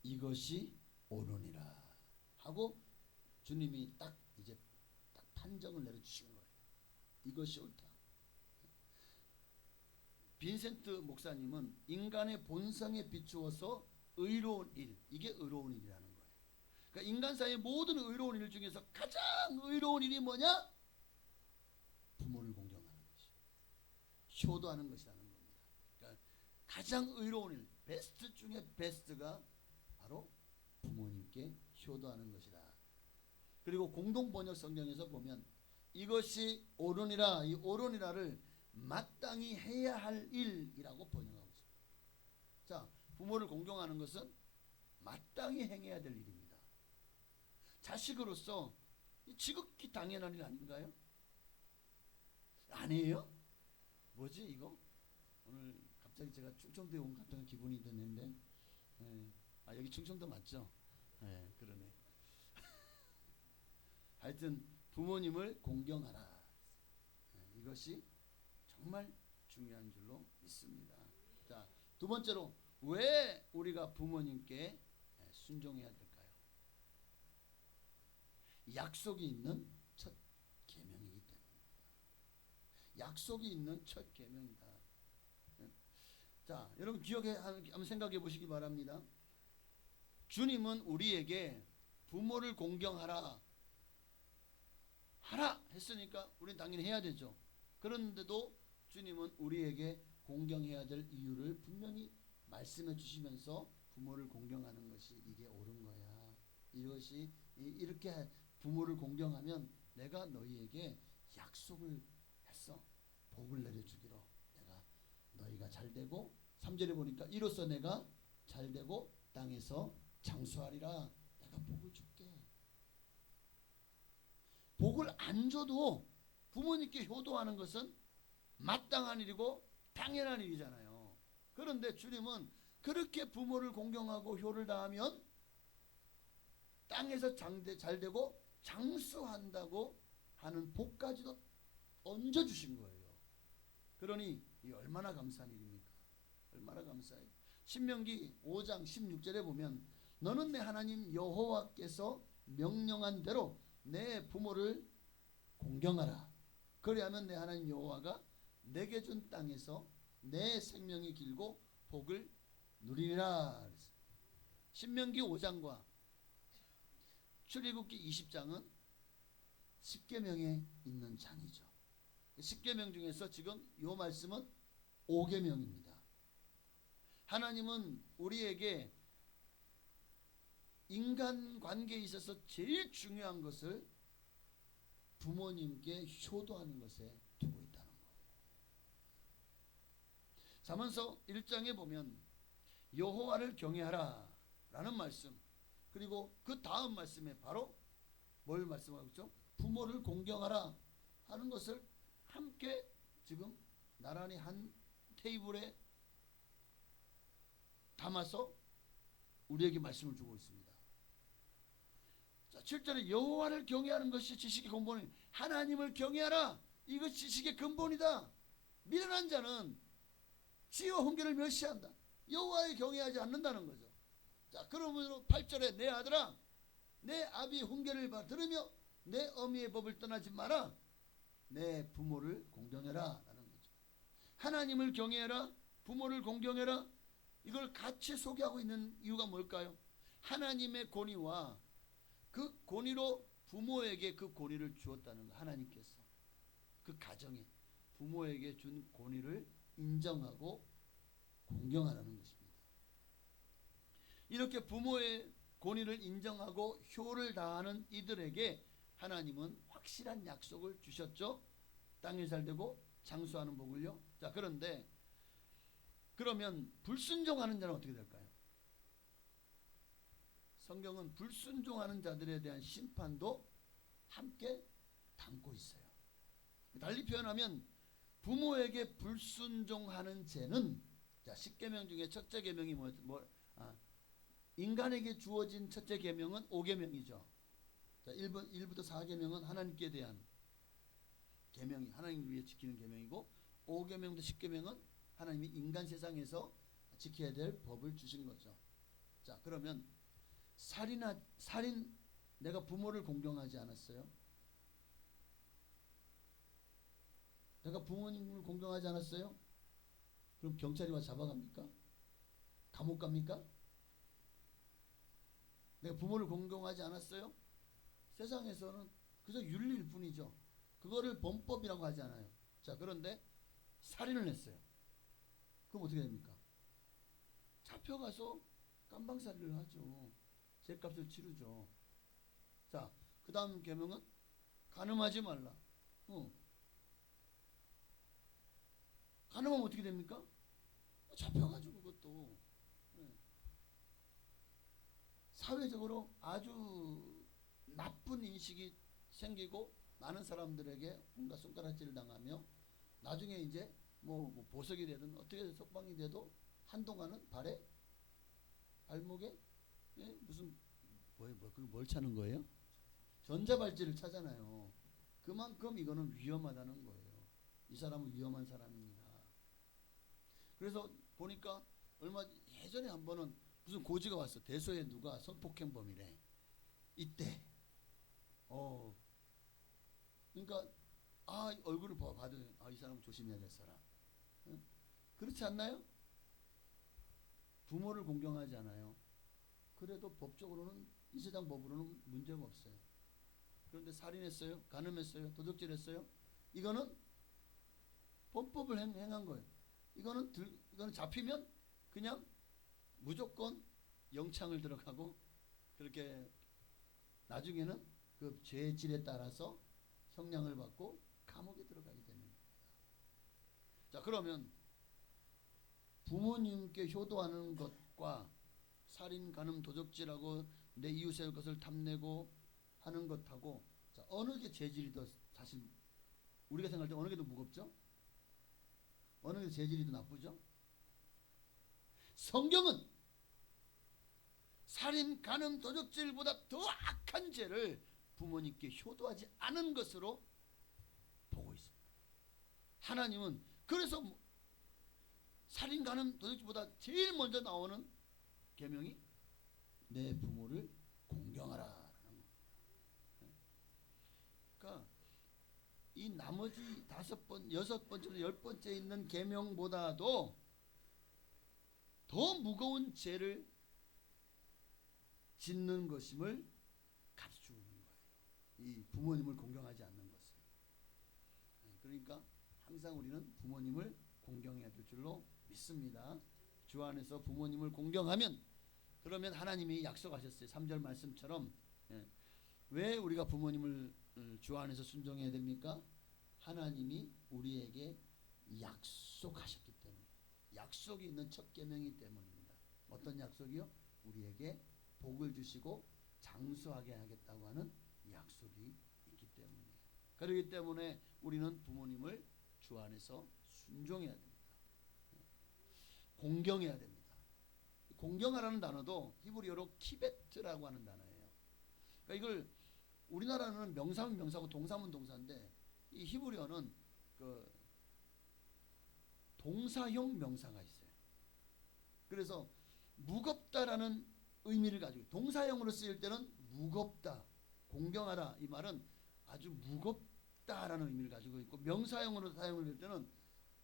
이것이 옳으니라 하고 주님이 딱 이제 딱 판정을 내려주신 거예요. 이것이 옳다. 빈센트 목사님은 인간의 본성에 비추어서 의로운 일, 이게 의로운 일이라는 거예요. 그러니까 인간사의 모든 의로운 일 중에서 가장 의로운 일이 뭐냐? 부모를 공경하는 것이, 효도하는 것이라는 겁니다. 그러니까 가장 의로운 일, 베스트 중에 베스트가 바로 부모님께 효도하는 것이다. 그리고 공동 번역 성경에서 보면 이것이 옳으니라, 이 옳으니라를 마땅히 해야 할 일이라고 번역하고 있습니다. 자, 부모를 공경하는 것은 마땅히 행해야 될 일입니다. 자식으로서 지극히 당연한 일 아닌가요? 아니에요? 뭐지 이거? 오늘 갑자기 제가 충청도에 온 같은 기분이 드는데, 여기 충청도 맞죠? 그러네. 하여튼 부모님을 공경하라. 이것이 정말 중요한 줄로 믿습니다. 자, 두 번째로 왜 우리가 부모님께 순종해야 될까요? 약속이 있는 첫 계명이기 때문입니다. 약속이 있는 첫 계명이다. 자, 여러분 기억해 한번 생각해 보시기 바랍니다. 주님은 우리에게 부모를 공경하라 하라 했으니까 우리는 당연히 해야 되죠. 그런데도 주님은 우리에게 공경해야 될 이유를 분명히 말씀해 주시면서 부모를 공경하는 것이 이게 옳은 거야. 이것이 이렇게 부모를 공경하면 내가 너희에게 약속을 했어. 복을 내려주기로. 내가 너희가 잘되고 3절에 보니까 이로써 내가 잘되고 땅에서 장수하리라. 내가 복을 줄게. 복을 안 줘도 부모님께 효도하는 것은 마땅한 일이고 당연한 일이잖아요. 그런데 주님은 그렇게 부모를 공경하고 효를 다하면 땅에서 잘되고 장수한다고 하는 복까지도 얹어주신 거예요. 그러니 이 얼마나 감사한 일입니까? 얼마나 감사해요. 신명기 5장 16절에 보면 너는 내 하나님 여호와께서 명령한 대로 내 부모를 공경하라. 그리하면 내 하나님 여호와가 내게 준 땅에서 내 생명이 길고 복을 누리리라. 신명기 5장과 출애굽기 20장은 10계명에 있는 장이죠. 10계명 중에서 지금 이 말씀은 5계명입니다. 하나님은 우리에게 인간관계에 있어서 제일 중요한 것을 부모님께 효도하는 것에 두고 있다는 거예요. 잠언서 1장에 보면 여호와를 경외하라 라는 말씀, 그리고 그 다음 말씀에 바로 뭘 말씀하고 있죠? 부모를 공경하라 하는 것을 함께 지금 나란히 한 테이블에 담아서 우리에게 말씀을 주고 있습니다. 자, 7절에 여호와를 경외하는 것이 지식의 근본이, 하나님을 경외하라. 이것이 지식의 근본이다. 미련한 자는 지혜와 훈계를 멸시한다. 여호와에 경외하지 않는다는 거죠. 자, 그러므로 8절에 내 아들아 내 아비의 훈계를 들으며 내 어미의 법을 떠나지 마라. 내 부모를 공경해라 라는 거죠. 하나님을 경외해라, 부모를 공경해라. 이걸 같이 소개하고 있는 이유가 뭘까요? 하나님의 권위와 그 권위로 부모에게 그 권위를 주었다는 거. 하나님께서 그 가정에 부모에게 준 권위를 인정하고 공경하라는 것입니다. 이렇게 부모의 권위를 인정하고 효를 다하는 이들에게 하나님은 확실한 약속을 주셨죠. 땅에 살되고 장수하는 복을요. 자, 그런데 그러면 불순종하는 자는 어떻게 될까요? 성경은 불순종하는 자들에 대한 심판도 함께 담고 있어요. 달리 표현하면 부모에게 불순종하는 죄는, 자, 10계명 중에 첫째 계명이 인간에게 주어진 첫째 계명은 5계명이죠. 자, 1부터 4계명은 하나님께 대한 계명이, 하나님을 위해 지키는 계명이고, 5계명부터 10계명은 하나님이 인간 세상에서 지켜야 될 법을 주신 거죠. 자, 그러면 살인, 내가 부모를 공경하지 않았어요? 내가 부모님을 공경하지 않았어요? 그럼 경찰이 와 잡아갑니까? 감옥 갑니까? 내가 부모를 공경하지 않았어요? 세상에서는 그저 윤리일 뿐이죠. 그거를 범법이라고 하지 않아요. 자, 그런데 살인을 했어요. 그럼 어떻게 됩니까? 잡혀가서 깜방살이를 하죠. 죄값을 치르죠. 자, 그 다음 계명은 간음하지 말라. 간음하면 어떻게 됩니까? 잡혀가지고 그것도 사회적으로 아주 나쁜 인식이 생기고 많은 사람들에게 뭔가 손가락질을 당하며 나중에 이제 뭐 보석이 되든 어떻게 석방이 돼도 한동안은 발목에 무슨 그거 뭘 차는 거예요? 전자발찌를 차잖아요. 그만큼 이거는 위험하다는 거예요. 이 사람은 위험한 사람입니다. 그래서 보니까 얼마 예전에 한 번은 무슨 고지가 왔어. 대소에 누가 성폭행범이래. 이때 그러니까 얼굴을 봐도 이 사람은 조심해야 될 사람. 응? 그렇지 않나요? 부모를 공경하지 않아요. 그래도 법적으로는 이 세상 법으로는 문제가 없어요. 그런데 살인했어요, 간음했어요, 도둑질했어요. 이거는 범법을 행한 거예요. 이거는 잡히면 그냥 무조건 영창을 들어가고 그렇게 나중에는 그 죄의 질에 따라서 형량을 받고 감옥에 들어가게 되는 겁니다. 자, 그러면 부모님께 효도하는 것과 살인, 간음, 도적질하고 내 이웃의 것을 탐내고 하는 것하고, 자, 어느 게 재질이 더, 사실 우리가 생각할 때 어느 게 더 무겁죠? 어느 게 재질이 더 나쁘죠? 성경은 살인, 간음, 도적질보다 더 악한 죄를 부모님께 효도하지 않은 것으로 보고 있습니다. 하나님은 그래서 살인, 간음, 도적질보다 제일 먼저 나오는 계명이 내 부모를 공경하라라는 겁니다. 그러니까 이 나머지 5번, 6번째, 10번째 있는 계명보다도 더 무거운 죄를 짓는 것임을 가르치는 거예요. 이 부모님을 공경하지 않는 것은. 그러니까 항상 우리는 부모님을 공경해야 될 줄로 믿습니다. 주 안에서 부모님을 공경하면, 그러면 하나님이 약속하셨어요. 3절 말씀처럼. 왜 우리가 부모님을 주 안에서 순종해야 됩니까? 하나님이 우리에게 약속하셨기 때문에. 약속이 있는 첫 계명이기 때문입니다. 어떤 약속이요? 우리에게 복을 주시고 장수하게 하겠다고 하는 약속이 있기 때문이에요. 그렇기 때문에 우리는 부모님을 주 안에서 순종해야 됩니다. 공경해야 됩니다. 공경하라는 단어도 히브리어로 키베트라고 하는 단어예요. 그러니까 이걸 우리나라는 명사면 명사고 동사면 동사인데, 이 히브리어는 그 동사형 명사가 있어요. 그래서 무겁다라는 의미를 가지고, 동사형으로 쓰일 때는 무겁다, 공경하다, 이 말은 아주 무겁다라는 의미를 가지고 있고, 명사형으로 사용을 할 때는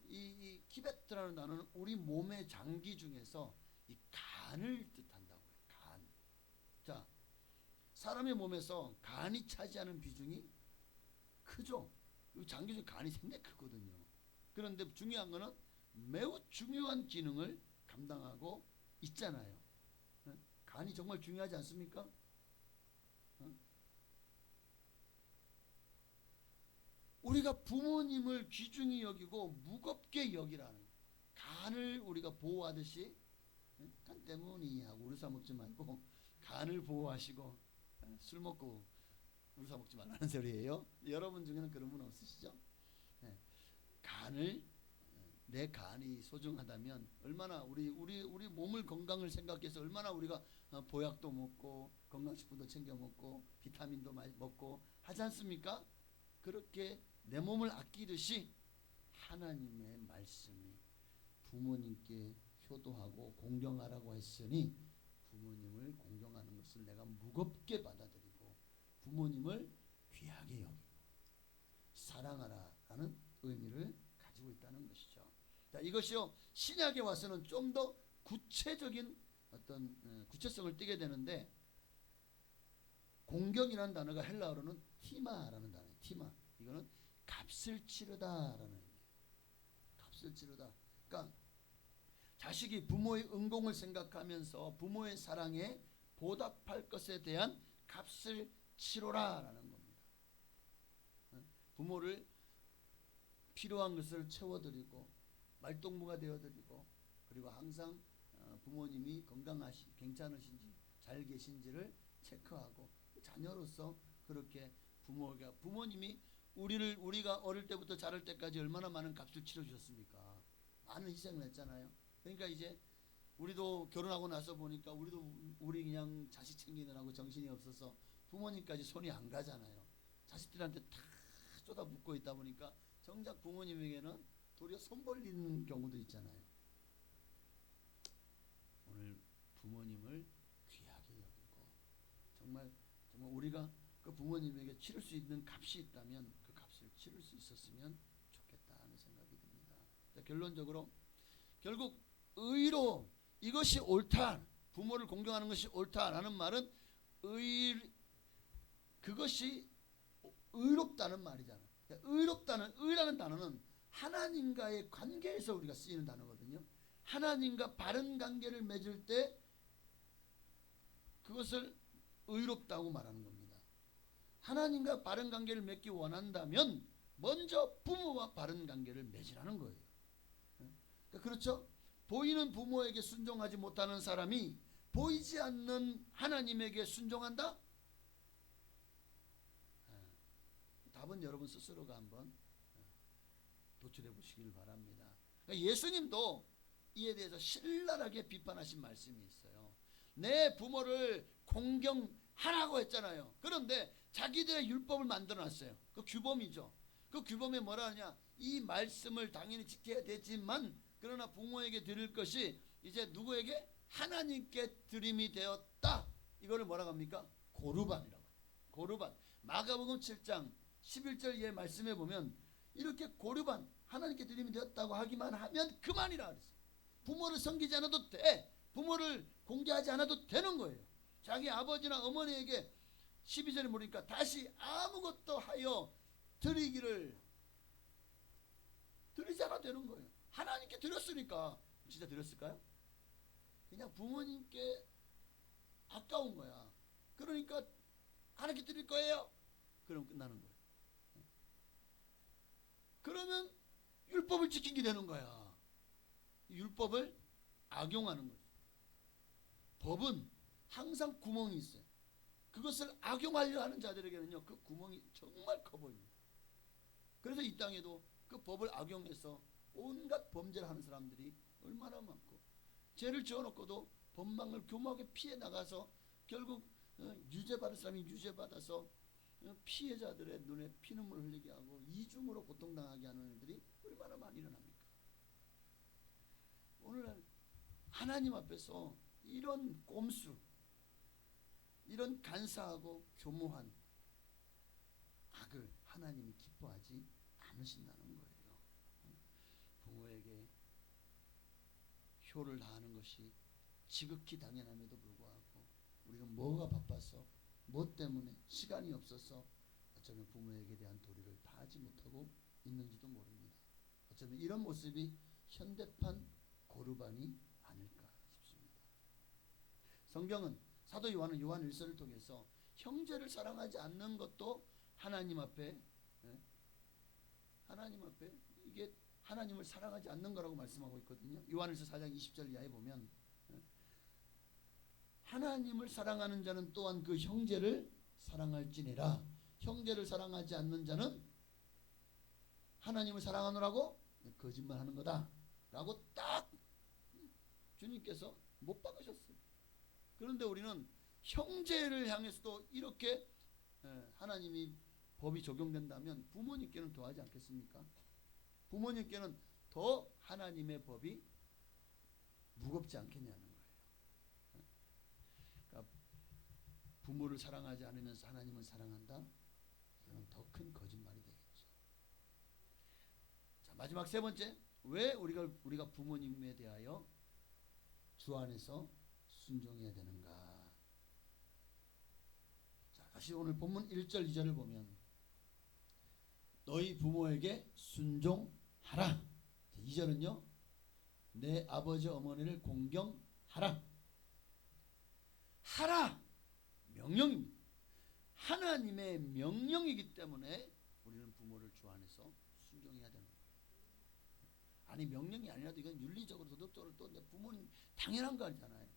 이 키베트라는 단어는 우리 몸의 장기 중에서 이 간을 뜻한다고 해요. 간. 자, 사람의 몸에서 간이 차지하는 비중이 크죠. 장기 중에 간이 상당히 크거든요. 그런데 중요한 거는 매우 중요한 기능을 감당하고 있잖아요. 간이 정말 중요하지 않습니까? 어? 우리가 부모님을 귀중히 여기고 무겁게 여기라는 거예요. 간을 우리가 보호하듯이 간 때문이 하고 우루사 먹지 말고 간을 보호하시고 술 먹고 우루사 먹지 말라는 소리예요. 여러분 중에는 그런 분 없으시죠? 간을 내 간이 소중하다면 얼마나 우리 몸을 건강을 생각해서 얼마나 우리가 보약도 먹고 건강식품도 챙겨 먹고 비타민도 많이 먹고 하지 않습니까? 그렇게 내 몸을 아끼듯이 하나님의 말씀이 부모님께 효도하고 공경하라고 했으니 부모님을 공경하는 것을 내가 무겁게 받아들이고 부모님을 귀하게 여기고 사랑하라라는 의미를 가지고 있다는 것이죠. 자, 이것이요 신약에 와서는 좀 더 구체적인 어떤 구체성을 띠게 되는데 공경이라는 단어가 헬라어로는 티마라는 단어예요. 티마. 이거는 값을 치르다라는 의미예요. 값을 치르다. 그러니까 자식이 부모의 은공을 생각하면서 부모의 사랑에 보답할 것에 대한 값을 치러라라는 겁니다. 부모를 필요한 것을 채워드리고 말동무가 되어드리고 그리고 항상 부모님이 괜찮으신지 잘 계신지를 체크하고 자녀로서 그렇게 부모님이 우리가 어릴 때부터 자랄 때까지 얼마나 많은 값을 치러주셨습니까? 많은 희생을 했잖아요. 그러니까 이제 우리도 결혼하고 나서 보니까 우리 그냥 자식 챙기느라고 정신이 없어서 부모님까지 손이 안 가잖아요. 자식들한테 다 쏟아붓고 있다 보니까 정작 부모님에게는 도리어 손 벌리는 경우도 있잖아요. 오늘 부모님을 귀하게 여기고 정말 우리가 그 부모님에게 치를 수 있는 값이 있다면 그 값을 치를 수 있었으면 좋겠다는 생각이 듭니다. 자, 결론적으로 결국 의로 이것이 옳다, 부모를 공경하는 것이 옳다라는 말은 그것이 의롭다는 말이잖아요. 의라는 단어는 하나님과의 관계에서 우리가 쓰이는 단어거든요. 하나님과 바른 관계를 맺을 때 그것을 의롭다고 말하는 겁니다. 하나님과 바른 관계를 맺기 원한다면 먼저 부모와 바른 관계를 맺으라는 거예요. 그렇죠? 보이는 부모에게 순종하지 못하는 사람이 보이지 않는 하나님에게 순종한다? 답은 여러분 스스로가 한번 도출해 보시길 바랍니다. 예수님도 이에 대해서 신랄하게 비판하신 말씀이 있어요. 내 부모를 공경하라고 했잖아요. 그런데 자기들의 율법을 만들어 놨어요. 그 규범이죠. 그 규범에 뭐라 하냐? 이 말씀을 당연히 지켜야 되지만 그러나 부모에게 드릴 것이 이제 누구에게? 하나님께 드림이 되었다. 이거를 뭐라고 합니까? 고르반이라고 해요. 고르반. 마가복음 7장 11절 예 말씀해 보면 이렇게 고르반 하나님께 드림이 되었다고 하기만 하면 그만이라 그랬어요. 부모를 섬기지 않아도 돼. 부모를 공개하지 않아도 되는 거예요. 자기 아버지나 어머니에게 12절에 보니까 다시 아무것도 하여 드리지 않아도 되는 거예요. 하나님께 드렸으니까. 진짜 드렸을까요? 그냥 부모님께 아까운 거야. 그러니까 하나님께 드릴 거예요. 그럼 끝나는 거예요. 그러면 율법을 지키게 되는 거야. 율법을 악용하는 거죠. 법은 항상 구멍이 있어요. 그것을 악용하려 하는 자들에게는요, 그 구멍이 정말 커 보입니다. 그래서 이 땅에도 그 법을 악용해서 온갖 범죄를 하는 사람들이 얼마나 많고, 죄를 지어놓고도 법망을 교묘하게 피해 나가서 결국 유죄받을 사람이 유죄받아서 피해자들의 눈에 피눈물 흘리게 하고 이중으로 고통당하게 하는 일들이 얼마나 많이 일어납니까? 오늘날 하나님 앞에서 이런 꼼수, 이런 간사하고 교묘한 악을 하나님이 기뻐하지 않으신다는 거예요. 부모에게 효를 다하는 것이 지극히 당연함에도 불구하고 우리는 뭐가 바빠서 뭐 때문에 시간이 없어서 어쩌면 부모에게 대한 도리를 다하지 못하고 있는지도 모릅니다. 어쩌면 이런 모습이 현대판 고르반이 아닐까 싶습니다. 성경은 사도 요한은 요한 1서를 통해서 형제를 사랑하지 않는 것도 하나님 앞에 하나님 앞에 이게 하나님을 사랑하지 않는 거라고 말씀하고 있거든요. 요한일서 4장 20절 이하에 보면 하나님을 사랑하는 자는 또한 그 형제를 사랑할지니라. 형제를 사랑하지 않는 자는 하나님을 사랑하노라고 거짓말하는 거다 라고 딱 주님께서 못 박으셨어요. 그런데 우리는 형제를 향해서도 이렇게 하나님이 법이 적용된다면 부모님께는 더하지 않겠습니까? 부모님께는 더 하나님의 법이 무겁지 않겠냐는 거예요. 그러니까 부모를 사랑하지 않으면서 하나님을 사랑한다? 이건 더 큰 거짓말이 되겠죠. 자, 마지막 세 번째, 왜 우리가 부모님에 대하여 주 안에서 순종해야 되는가? 자, 다시 오늘 본문 1절 2절을 보면 너희 부모에게 순종하라. 2절은요. 내 아버지 어머니를 공경하라. 하라. 명령입니다. 하나님의 명령이기 때문에 우리는 부모를 주 안에서 순종해야 되는 거예요. 아니 명령이 아니라도 이건 윤리적으로 도덕적으로 또 내 부모님 당연한 거 아니잖아요.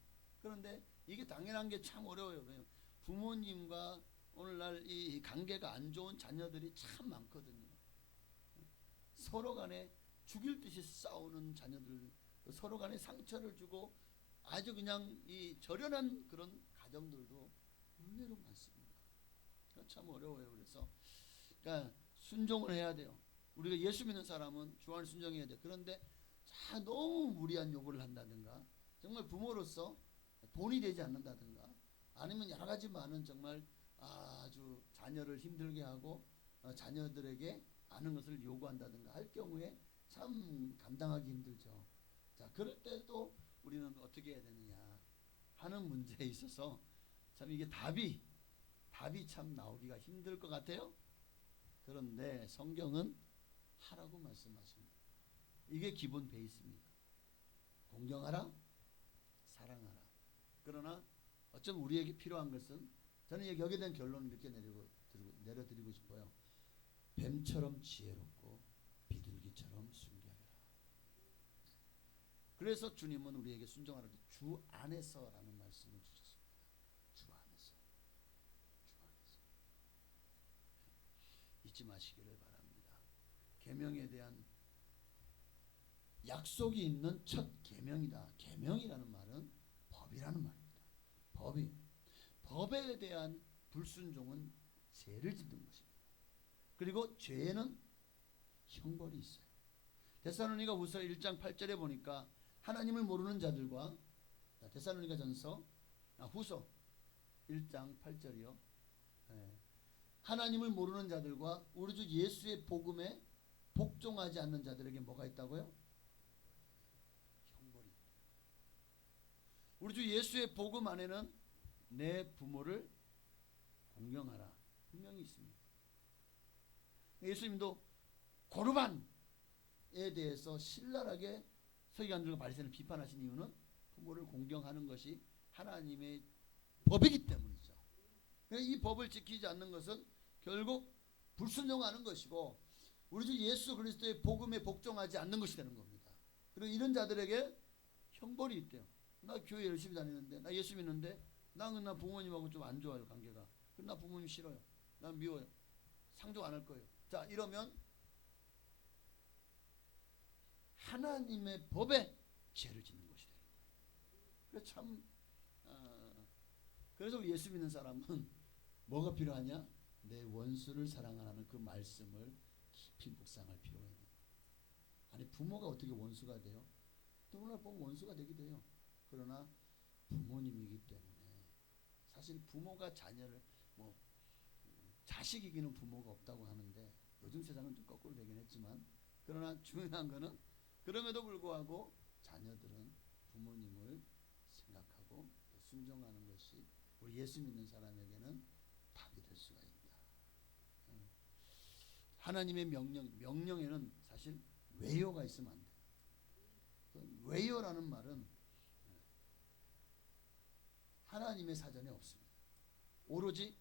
그런데 이게 당연한 게 참 어려워요. 부모님과 오늘날 이 관계가 안 좋은 자녀들이 참 많거든요. 서로 간에 죽일 듯이 싸우는 자녀들, 서로 간에 상처를 주고 아주 그냥 이 절연한 그런 가정들도 의외로 많습니다. 참 어려워요. 그래서 그러니까 순종을 해야 돼요. 우리가 예수 믿는 사람은 주 안에 순종해야 돼요. 그런데 너무 무리한 요구를 한다든가 정말 부모로서 본이 되지 않는다든가 아니면 여러 가지 많은 정말 아주 자녀를 힘들게 하고 자녀들에게 아는 것을 요구한다든가 할 경우에 참 감당하기 힘들죠. 자, 그럴 때도 우리는 어떻게 해야 되느냐 하는 문제에 있어서 참 이게 답이 참 나오기가 힘들 것 같아요. 그런데 성경은 하라고 말씀하십니다. 이게 기본 베이스입니다. 공경하라, 사랑하라. 그러나 어쩌면 우리에게 필요한 것은 저는 여기에 대한 결론을 이렇게 내려드리고 싶어요. 뱀처럼 지혜롭고 비둘기처럼 순결해라. 그래서 주님은 우리에게 순종하라. 주 안에서라는 말씀을 주셨습니다. 주 안에서. 잊지 마시기를 바랍니다. 계명에 대한 약속이 있는 첫 계명이다. 계명이라는 말은 법이라는 말입니다. 법에 대한 불순종은 죄를 짓는 것입니다. 그리고 죄에는 형벌이 있어요. 데살로니가 후서 1장 8절에 보니까 하나님을 모르는 자들과 데살로니가 후서 1장 8절이요. 하나님을 모르는 자들과 우리 주 예수의 복음에 복종하지 않는 자들에게 뭐가 있다고요? 형벌이 있다. 우리 주 예수의 복음 안에는 내 부모를 공경하라 분명히 있습니다. 예수님도 고르반에 대해서 신랄하게 서기관들과 바리새인을 비판하신 이유는 부모를 공경하는 것이 하나님의 법이기 때문이죠. 이 법을 지키지 않는 것은 결국 불순종하는 것이고 우리 주 예수 그리스도의 복음에 복종하지 않는 것이 되는 겁니다. 그리고 이런 자들에게 형벌이 있대요. 나 교회 열심히 다니는데 나 예수 믿는데 나 부모님하고 좀 안 좋아요 관계가. 나 부모님 싫어요. 난 미워요. 상종 안 할 거예요. 자 이러면 하나님의 법에 죄를 짓는 것이 되는 거예요. 그래서 참 그래서 예수 믿는 사람은 뭐가 필요하냐? 내 원수를 사랑하라는 그 말씀을 깊이 묵상할 필요가 있는 거예요. 아니 부모가 어떻게 원수가 돼요? 누구나 보면 원수가 되기도 해요. 그러나 부모님이기 때문에 사실 부모가 자녀를 자식 이기는 부모가 없다고 하는데 요즘 세상은 좀 거꾸로 되긴 했지만 그러나 중요한 거는 그럼에도 불구하고 자녀들은 부모님을 생각하고 또 순종하는 것이 우리 예수 믿는 사람에게는 답이 될 수가 있다. 하나님의 명령에는 사실 외요가 있으면 안 돼요. 외요라는 말은 하나님의 사전에 없습니다. 오로지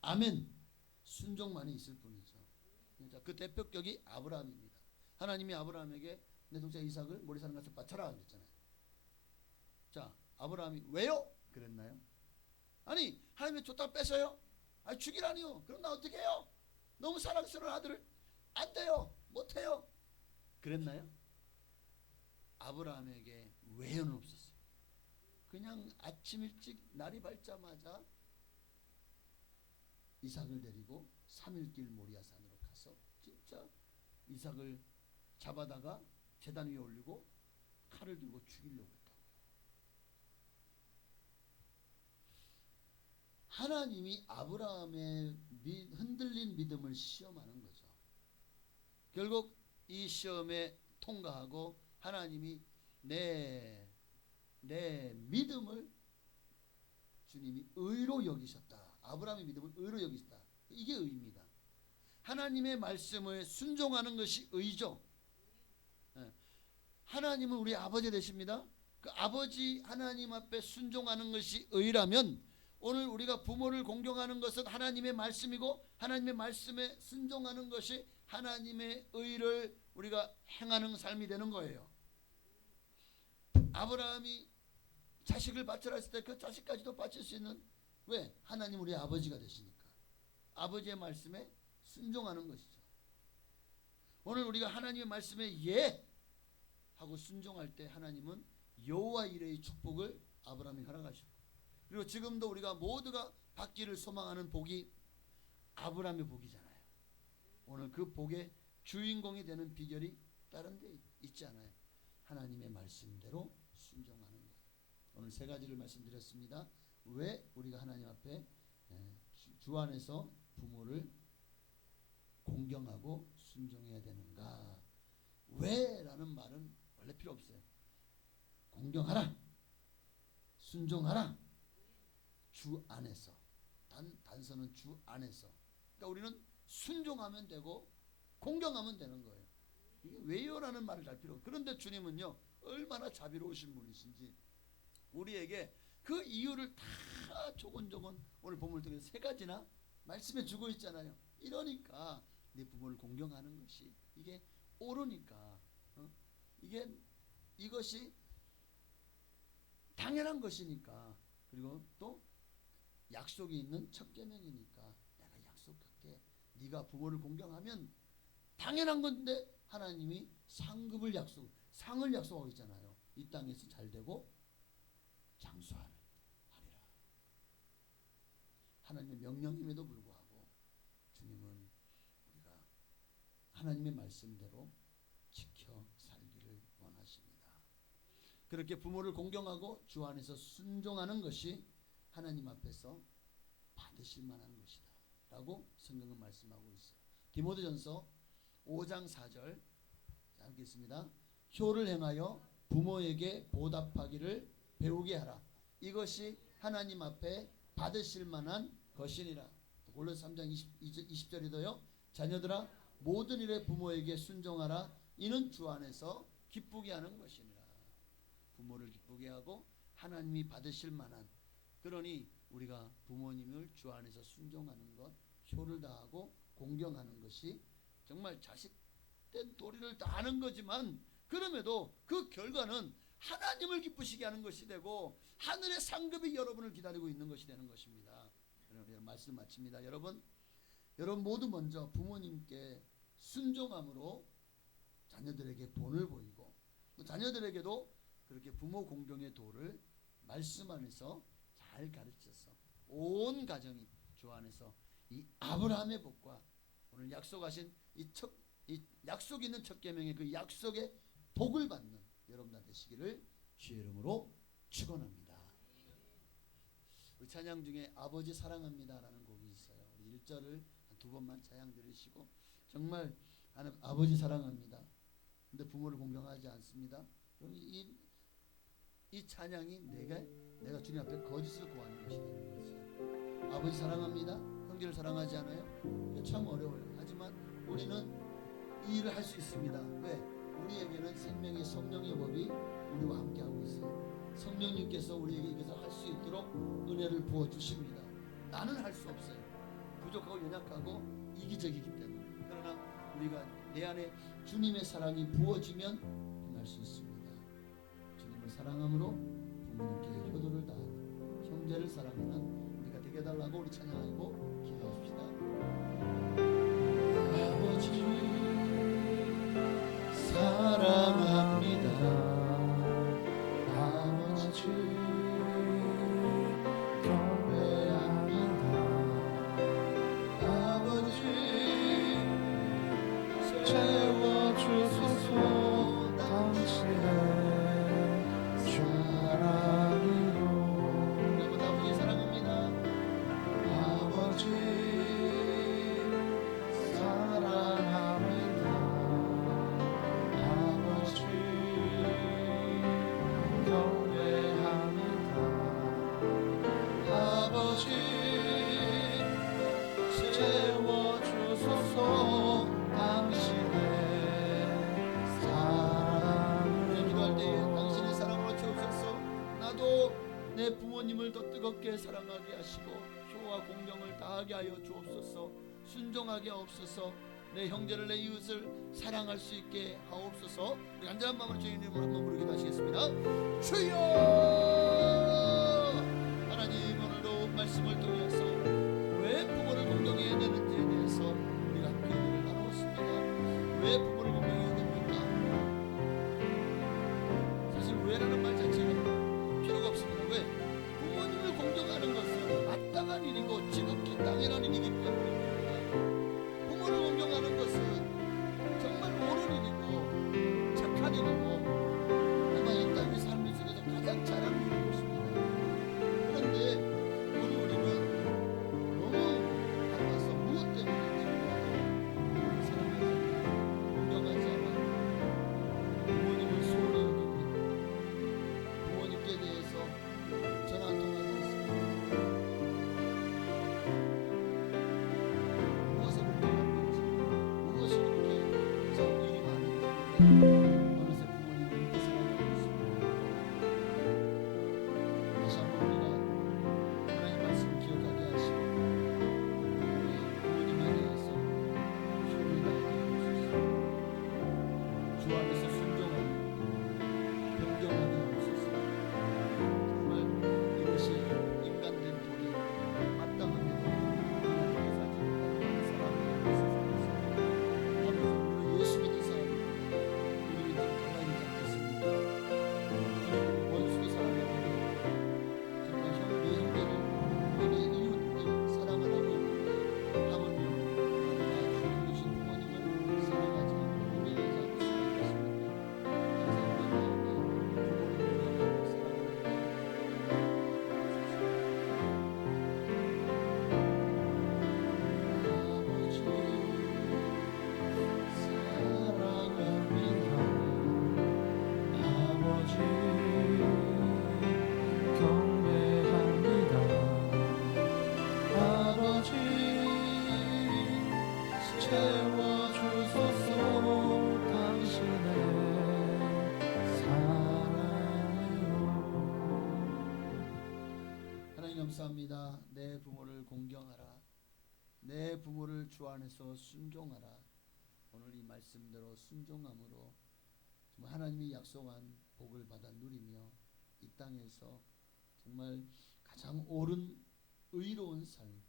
아멘 순종만이 있을 뿐이죠. 자, 그 대표격이 아브라함입니다. 하나님이 아브라함에게 내 동생 이삭을 모리산 가서 바쳐라 그랬잖아요. 자, 아브라함이 왜요? 그랬나요? 아니 하나님이 좋다고 뺏어요? 아니 죽이라니요. 그럼 나 어떻게 해요? 너무 사랑스러운 아들을 안 돼요. 못해요. 그랬나요? 아브라함에게 왜요는 없었어요. 그냥 아침 일찍 날이 밝자마자 이삭을 데리고 3일길 모리아산으로 가서 진짜 이삭을 잡아다가 제단 위에 올리고 칼을 들고 죽이려고 했다고요. 하나님이 아브라함의 흔들린 믿음을 시험하는 거죠. 결국 이 시험에 통과하고 하나님이 내 믿음을 주님이 의로 여기셨다. 아브라함의 믿음을 의로 여기셨다. 이게 의입니다. 하나님의 말씀을 순종하는 것이 의죠. 하나님은 우리 아버지 되십니다. 그 아버지 하나님 앞에 순종하는 것이 의라면 오늘 우리가 부모를 공경하는 것은 하나님의 말씀이고 하나님의 말씀에 순종하는 것이 하나님의 의를 우리가 행하는 삶이 되는 거예요. 아브라함이 자식을 바쳐라 했을 때 그 자식까지도 바칠 수 있는 왜? 하나님 우리 아버지가 되시니까 아버지의 말씀에 순종하는 것이죠. 오늘 우리가 하나님의 말씀에 예 하고 순종할 때 하나님은 여호와 이레의 축복을 아브라함이 허락하시고 그리고 지금도 우리가 모두가 받기를 소망하는 복이 아브라함의 복이잖아요. 오늘 그 복의 주인공이 되는 비결이 다른 데 있지 않아요. 하나님의 말씀대로 순종하는 것. 오늘 세 가지를 말씀드렸습니다. 왜 우리가 하나님 앞에 주 안에서 부모를 공경하고 순종해야 되는가? 왜? 라는 말은 원래 필요 없어요. 공경하라. 순종하라. 주 안에서. 단서는 주 안에서. 그러니까 우리는 순종하면 되고 공경하면 되는 거예요. 이게 왜요라는 말을 할 필요 없어요. 그런데 주님은요 얼마나 자비로우신 분이신지 우리에게 그 이유를 다 조곤조곤 오늘 본문을 통해서 세 가지나 말씀해 주고 있잖아요. 이러니까 내 부모를 공경하는 것이 이게 옳으니까 이것이 당연한 것이니까 그리고 또 약속이 있는 첫 계명이니까 내가 약속할게. 네가 부모를 공경하면 당연한 건데 하나님이 상을 약속하고 있잖아요. 이 땅에서 잘 되고 장수하리라. 하나님의 명령임에도 불구하고 주님은 우리가 하나님의 말씀대로 지켜 살기를 원하십니다. 그렇게 부모를 공경하고 주 안에서 순종하는 것이 하나님 앞에서 받으실 만한 것이다 라고 성경은 말씀하고 있어요. 디모데전서 5장 4절 읽겠습니다. 효를 행하여 부모에게 보답하기를 배우게 하라. 이것이 하나님 앞에 받으실 만한 것이니라. 골로새 3장 20절에도요. 자녀들아 모든 일에 부모에게 순종하라. 이는 주 안에서 기쁘게 하는 것이니라. 부모를 기쁘게 하고 하나님이 받으실 만한 그러니 우리가 부모님을 주 안에서 순종하는 것, 효를 다하고 공경하는 것이 정말 자식된 도리를 다하는 거지만 그럼에도 그 결과는 하나님을 기쁘시게 하는 것이 되고 하늘의 상급이 여러분을 기다리고 있는 것이 되는 것입니다. 여러분 말씀 마칩니다. 여러분 모두 먼저 부모님께 순종함으로 자녀들에게 본을 보이고 또 자녀들에게도 그렇게 부모 공경의 도를 말씀 안에서 잘 가르쳐서 온 가정이 주 안에서 이 아브라함의 복과 오늘 약속하신 이 약속 있는 첫 계명의 그 약속의 복을 받는 여러분 다 되시기를 주의 이름으로 축원합니다. 우리 찬양 중에 아버지 사랑합니다라는 곡이 있어요. 우리 1절을 두 번만 찬양 들으시고 정말 아버지 사랑합니다. 근데 부모를 공경하지 않습니다. 그럼 이 찬양이 내가 주님 앞에 거짓을 구하는 것이 되는 거죠. 아버지 사랑합니다. 형제를 사랑하지 않아요? 참 어려워요. 하지만 우리는 이 일을 할 수 있습니다. 왜? 우리에게는 생명의 성령의 법이 우리와 함께하고 있어요. 성령님께서 우리에게 이것을 할 수 있도록 은혜를 부어 주십니다. 나는 할 수 없어요. 부족하고 연약하고 이기적이기 때문에. 그러나 우리가 내 안에 주님의 사랑이 부어지면 행할 수 있습니다. 주님을 사랑함으로 부모님께 효도를 다하는, 형제를 사랑하는 우리가 되게 해달라고 우리 찬양하고 기도합시다. 아버지 사랑합니다. 아버지 경배합니다. 아버지 채워주소서 당신의 사랑으로. 여러분 아버지 사랑합니다. 아버지 사랑합니다. 아버지 경배합니다. 아버지 채워주소서 당신의 우리 기도할 때에 사랑으로. 당신의 사랑으로 채우소서. 나도 내 부모님을 더 뜨겁게 사랑하게 하시고 효와 공경을 다하게 하여 주옵소서. 순종하게 하옵소서. 내 형제를 내 이웃을 사랑할 수 있게 하옵소서. 우리 간절한 마음으로 주님 이름으로 한번 부르기도 하시겠습니다. 주여! 하나님 오늘도 말씀을 통해서 왜 부모를 공경해야 되는지에 대해서 우리가 함께 얘기를 나누었습니다. 왜 부모를 공경해야 됩니까? 사실 왜라는 말 자체가 필요가 없습니다. 왜? 부모님을 공경하는 것은 마땅한 일이고 지극히 당연한 일이기 때문입니다. 부모를 공경하는 것은 정말 옳은 일이고 착한 일이고 아마 이 땅의 삶 속에서 가장 잘하는 일일 것입니다. 그런데 오늘 우리는 너무 바빠서 무엇 때문에 부모를 사랑하지 않아, 공경하지 않아, 부모님을 소홀히 여기고 부모님께 대해서 전화 한 통화도 했습니다. 무엇을 그렇게 하는지, 무엇이 그렇게 해서 일이 많은지 어느새 부모님을 이렇게 사랑하고 있습니다. 다시 한번 우리가 하나님 말씀을 기억하게 하시고 우리 부모님에 대해서 효를 다하게 하옵소서. 주 안에서 순종하고 변경하게 하옵소서. 정말 이것이 인간된 도리 마땅합니다. 하나님의 사랑을 아버지 우리는 예수 믿는 사람입니다. 우리는 좀 달라지지 않겠습니까? 주님은 원수도 사랑해야 되고 정말 내 형제를 내 이웃을 사랑을 하고 있는데 하물며 나를 주신 부모님을 사랑하지 않고 공경하지 않을 수가 있겠습니까? 항상 우리 마음에 부모를 공경하고 아버지 경배합니다. 아버지 채워주소서 당신의 사랑으로. 하나님 감사합니다. 내 부모를 공경하라. 내 부모를 주 안에서 순종하라. 오늘 이 말씀대로 순종함으로 정말 하나님이 약속한 복을 받아 누리며 이 땅에서 정말 가장 옳은 의로운 삶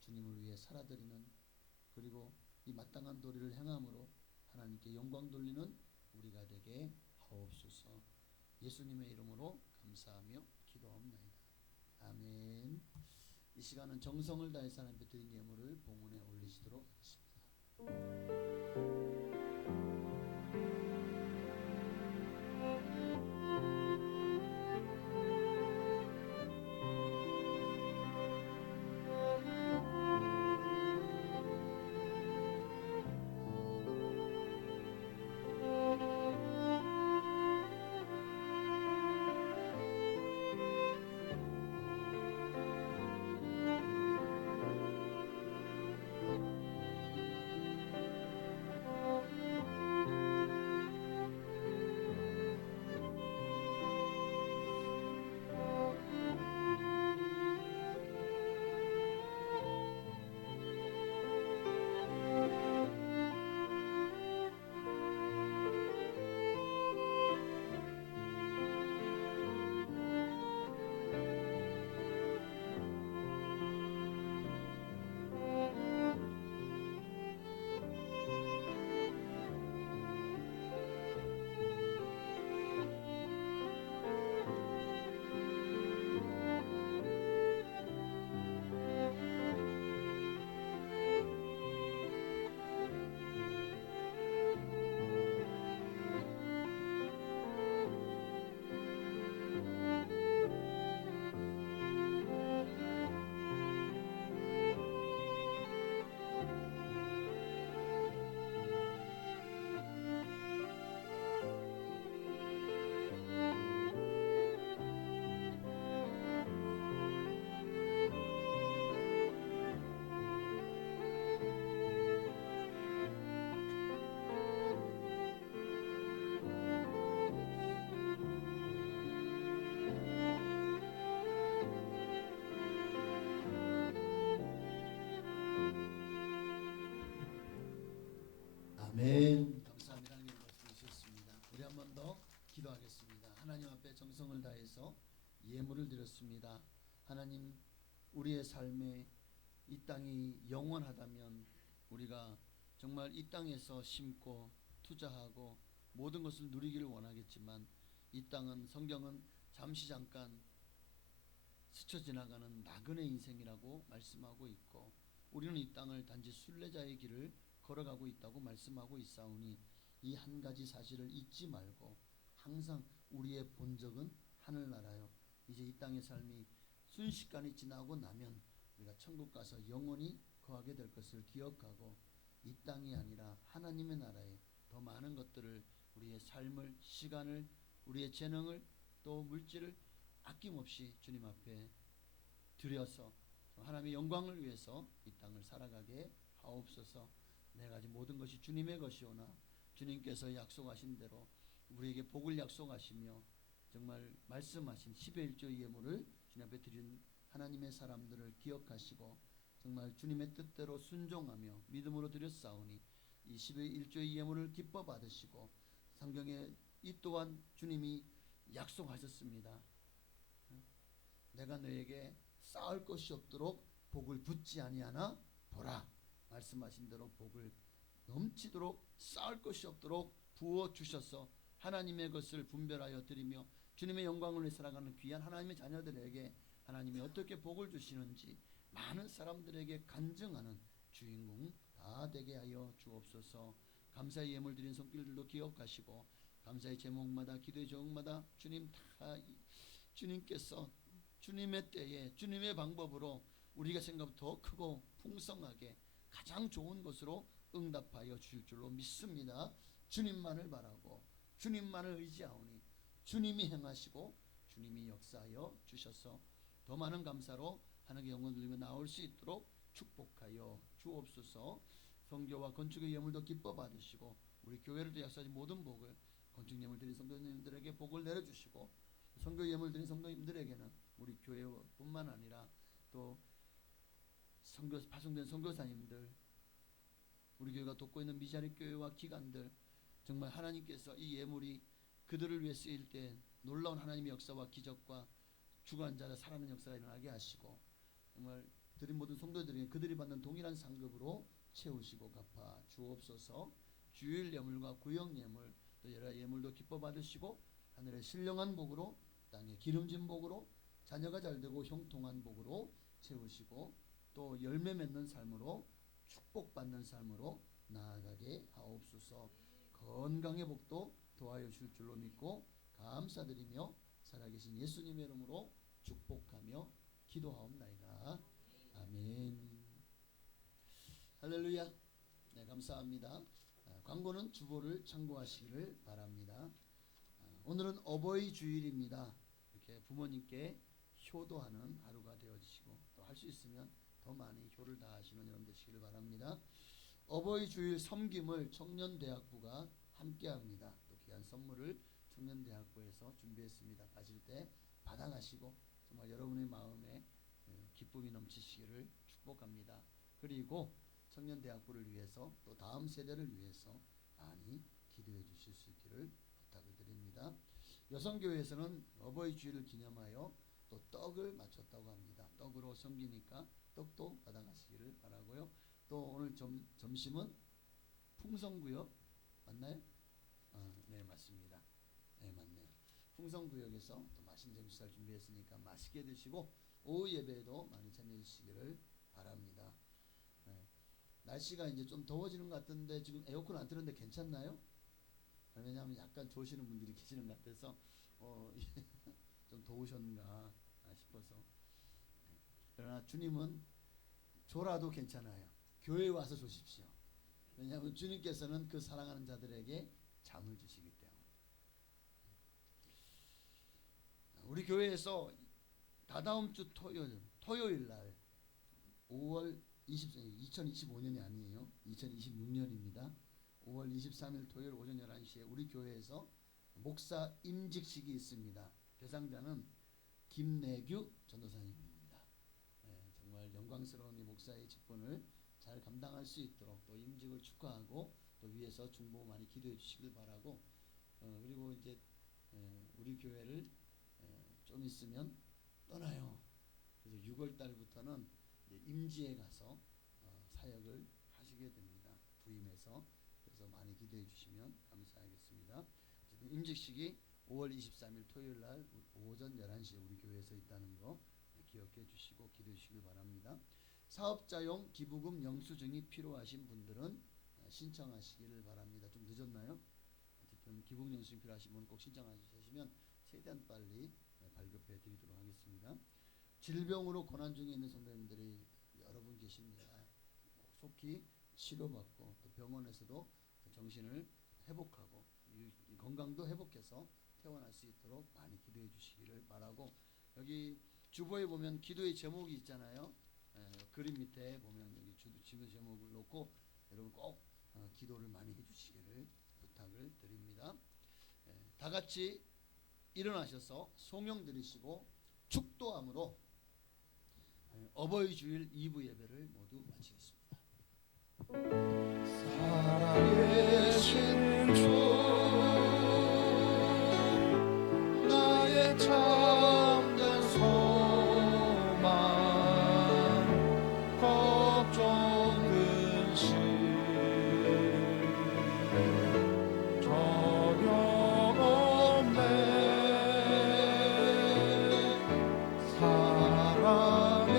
주님을 위해 살아드리는, 그리고 이 마땅한 도리를 행함으로 하나님께 영광 돌리는 우리가 되게 하옵소서. 예수님의 이름으로 감사하며 기도합나이다. 아멘. 이 시간은 정성을 다해서 하나님께 드린 예물을 봉헌에 올리시도록 하겠습니다. 아멘. 감사합니다. 하나님 말씀 주셨습니다. 우리 한 번 더 기도하겠습니다. 하나님 앞에 정성을 다해서 예물을 드렸습니다. 하나님, 우리의 삶에 이 땅이 영원하다면 우리가 정말 이 땅에서 심고 투자하고 모든 것을 누리기를 원하겠지만 이 땅은, 성경은 잠시 잠깐 스쳐 지나가는 나그네 인생이라고 말씀하고 있고, 우리는 이 땅을 단지 순례자의 길을 걸어가고 있다고 말씀하고 있사오니 이 한 가지 사실을 잊지 말고 항상 우리의 본적은 하늘나라요. 이제 이 땅의 삶이 순식간에 지나고 나면 우리가 천국 가서 영원히 거하게 될 것을 기억하고 이 땅이 아니라 하나님의 나라에 더 많은 것들을, 우리의 삶을, 시간을, 우리의 재능을, 또 물질을 아낌없이 주님 앞에 드려서 하나님의 영광을 위해서 이 땅을 살아가게 하옵소서. 내가 가진 모든 것이 주님의 것이오나 주님께서 약속하신 대로 우리에게 복을 약속하시며 정말 말씀하신 10의 1조의 예물을 주님 앞에 드린 하나님의 사람들을 기억하시고 정말 주님의 뜻대로 순종하며 믿음으로 드렸사오니 이 10의 1조의 예물을 기뻐 받으시고, 성경에 이 또한 주님이 약속하셨습니다. 내가 너에게 쌓을 것이 없도록 복을 붓지 아니하나 보라. 말씀하신 대로 복을 넘치도록 쌓을 것이 없도록 부어 주셔서 하나님의 것을 분별하여 드리며 주님의 영광을 위해 살아가는 귀한 하나님의 자녀들에게 하나님이 어떻게 복을 주시는지 많은 사람들에게 간증하는 주인공 다 되게 하여 주옵소서. 감사의 예물 드린 손길들도 기억하시고 감사의 제목마다, 기도의 제목마다 주님 다 주님께서 주님의 때에 주님의 방법으로 우리가 생각 더 크고 풍성하게 가장 좋은 것으로 응답하여 주실 줄로 믿습니다. 주님만을 바라고 주님만을 의지하오니 주님이 행하시고 주님이 역사하여 주셔서 더 많은 감사로 하나님의 영광을 들리며 나올 수 있도록 축복하여 주옵소서. 선교와 건축의 예물도 기뻐 받으시고 우리 교회를 약속하신 모든 복을 건축 예물 드린 성도님들에게 복을 내려주시고, 선교 예물 드린 성도님들에게는 우리 교회뿐만 아니라 또 선교 파송된 선교사님들, 우리 교회가 돕고 있는 미자립 교회와 기관들, 정말 하나님께서 이 예물이 그들을 위해 쓰일 때 놀라운 하나님의 역사와 기적과 주관자가 살아나는 역사가 일어나게 하시고, 정말 드린 모든 성도들에게 그들이 받는 동일한 상급으로 채우시고 갚아 주옵소서. 주일 예물과 구역 예물 또 여러 예물도 기뻐 받으시고 하늘의 신령한 복으로, 땅의 기름진 복으로, 자녀가 잘되고 형통한 복으로 채우시고 또 열매 맺는 삶으로, 축복받는 삶으로 나아가게 하옵소서. 건강의 복도 도와여 주실 줄로 믿고 감사드리며 살아계신 예수님의 이름으로 축복하며 기도하옵나이다. 아멘. 할렐루야. 네, 감사합니다. 광고는 주보를 참고하시기를 바랍니다. 오늘은 어버이 주일입니다. 이렇게 부모님께 효도하는 하루가 되어지시고 또 할 수 있으면 더 많이 효를 다하시는 여러분 되시기를 바랍니다. 어버이 주일 섬김을 청년대학부가 함께합니다. 또 귀한 선물을 청년대학부에서 준비했습니다. 가실 때 받아가시고 정말 여러분의 마음에 기쁨이 넘치시기를 축복합니다. 그리고 청년대학부를 위해서 또 다음 세대를 위해서 많이 기도해 주실 수 있기를 부탁을 드립니다. 여성교회에서는 어버이 주일을 기념하여 또 떡을 맞췄다고 합니다. 떡으로 섬기니까 떡도 받아가시기를 바라고요. 또 오늘 점심은 풍성구역 맞나요? 네, 맞습니다. 네, 맞네요. 풍성구역에서 또 맛있는 점심식사를 준비했으니까 맛있게 드시고 오후 예배에도 많이 참여해 주시기를 바랍니다. 네. 날씨가 이제 좀 더워지는 것 같은데 지금 에어컨 안 틀었는데 괜찮나요? 왜냐하면 약간 좋으시는 분들이 계시는 것 같아서 좀 더우셨나 싶어서. 네. 그러나 주님은 졸아도 괜찮아요. 교회에 와서 조십시오. 왜냐하면 주님께서는 그 사랑하는 자들에게 잠을 주시기 때문에. 우리 교회에서 다다음 주 토요일 날 5월 2025년이 아니에요. 2026년입니다. 5월 23일 토요일 오전 11시에 우리 교회에서 목사 임직식이 있습니다. 대상자는 김내규 전도사님입니다. 네, 정말 영광스러운 이 목사의 직분을 잘 감당할 수 있도록 또 임직을 축하하고 또 위에서 중보 많이 기도해 주시길 바라고 그리고 이제 우리 교회를 좀 있으면 떠나요. 그래서 6월 달부터는 임지에 가서 사역을 하시게 됩니다. 부임해서 그래서 많이 기도해 주시면 감사하겠습니다. 어쨌든 임직식이 5월 23일 토요일 날 오전 11시에 우리 교회에서 있다는 거 기억해 주시고 기도해 주시길 바랍니다. 사업자용 기부금 영수증이 필요하신 분들은 신청하시기를 바랍니다. 좀 늦었나요? 어쨌든 기부금 영수증 필요하신 분은 꼭 신청하시면 최대한 빨리 발급해 드리도록 하겠습니다. 질병으로 고난 중에 있는 성도님들이 여러분 계십니다. 속히 치료받고 또 병원에서도 정신을 회복하고 건강도 회복해서 퇴원할 수 있도록 많이 기도해 주시기를 바라고 여기 주보에 보면 기도의 제목이 있잖아요. 그림 밑에 보면 여기 기도 제목을 놓고 여러분 꼭 기도를 많이 해주시기를 부탁을 드립니다. 다 같이 일어나셔서 송영 드리시고 축도함으로 어버이 주일 2부 예배를 모두 마치겠습니다. 살아계신 주 나의 참된 소망 걱정 근심 전혀 없네 사랑의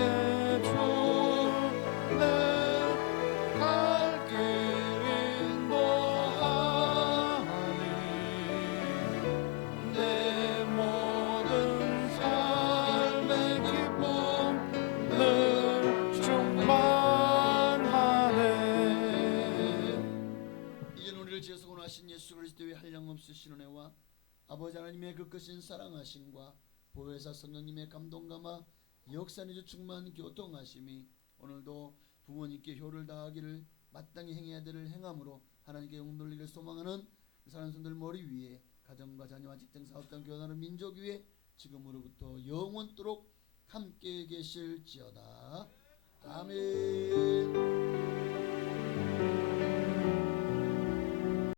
주 내 갈 길 인도하니 내 모든 삶의 기쁨 늘 충만하네. 이제는 우리를 지어서 구원하신 예수 그리스도의 한량없으신 은혜와 아버지 하나님의 그 크신 사랑하심과 보혜사 성령님의 감동감화 역사내주 충만 교통하심이 오늘도 부모님께 효를 다하기를 마땅히 행해야 될 행함으로 하나님께 영돌리를 소망하는 사랑하는 손들 머리 위에 가정과 자녀와 직장 사업장 교회하는 민족 위에 지금으로부터 영원토록 함께 계실지어다. 아멘.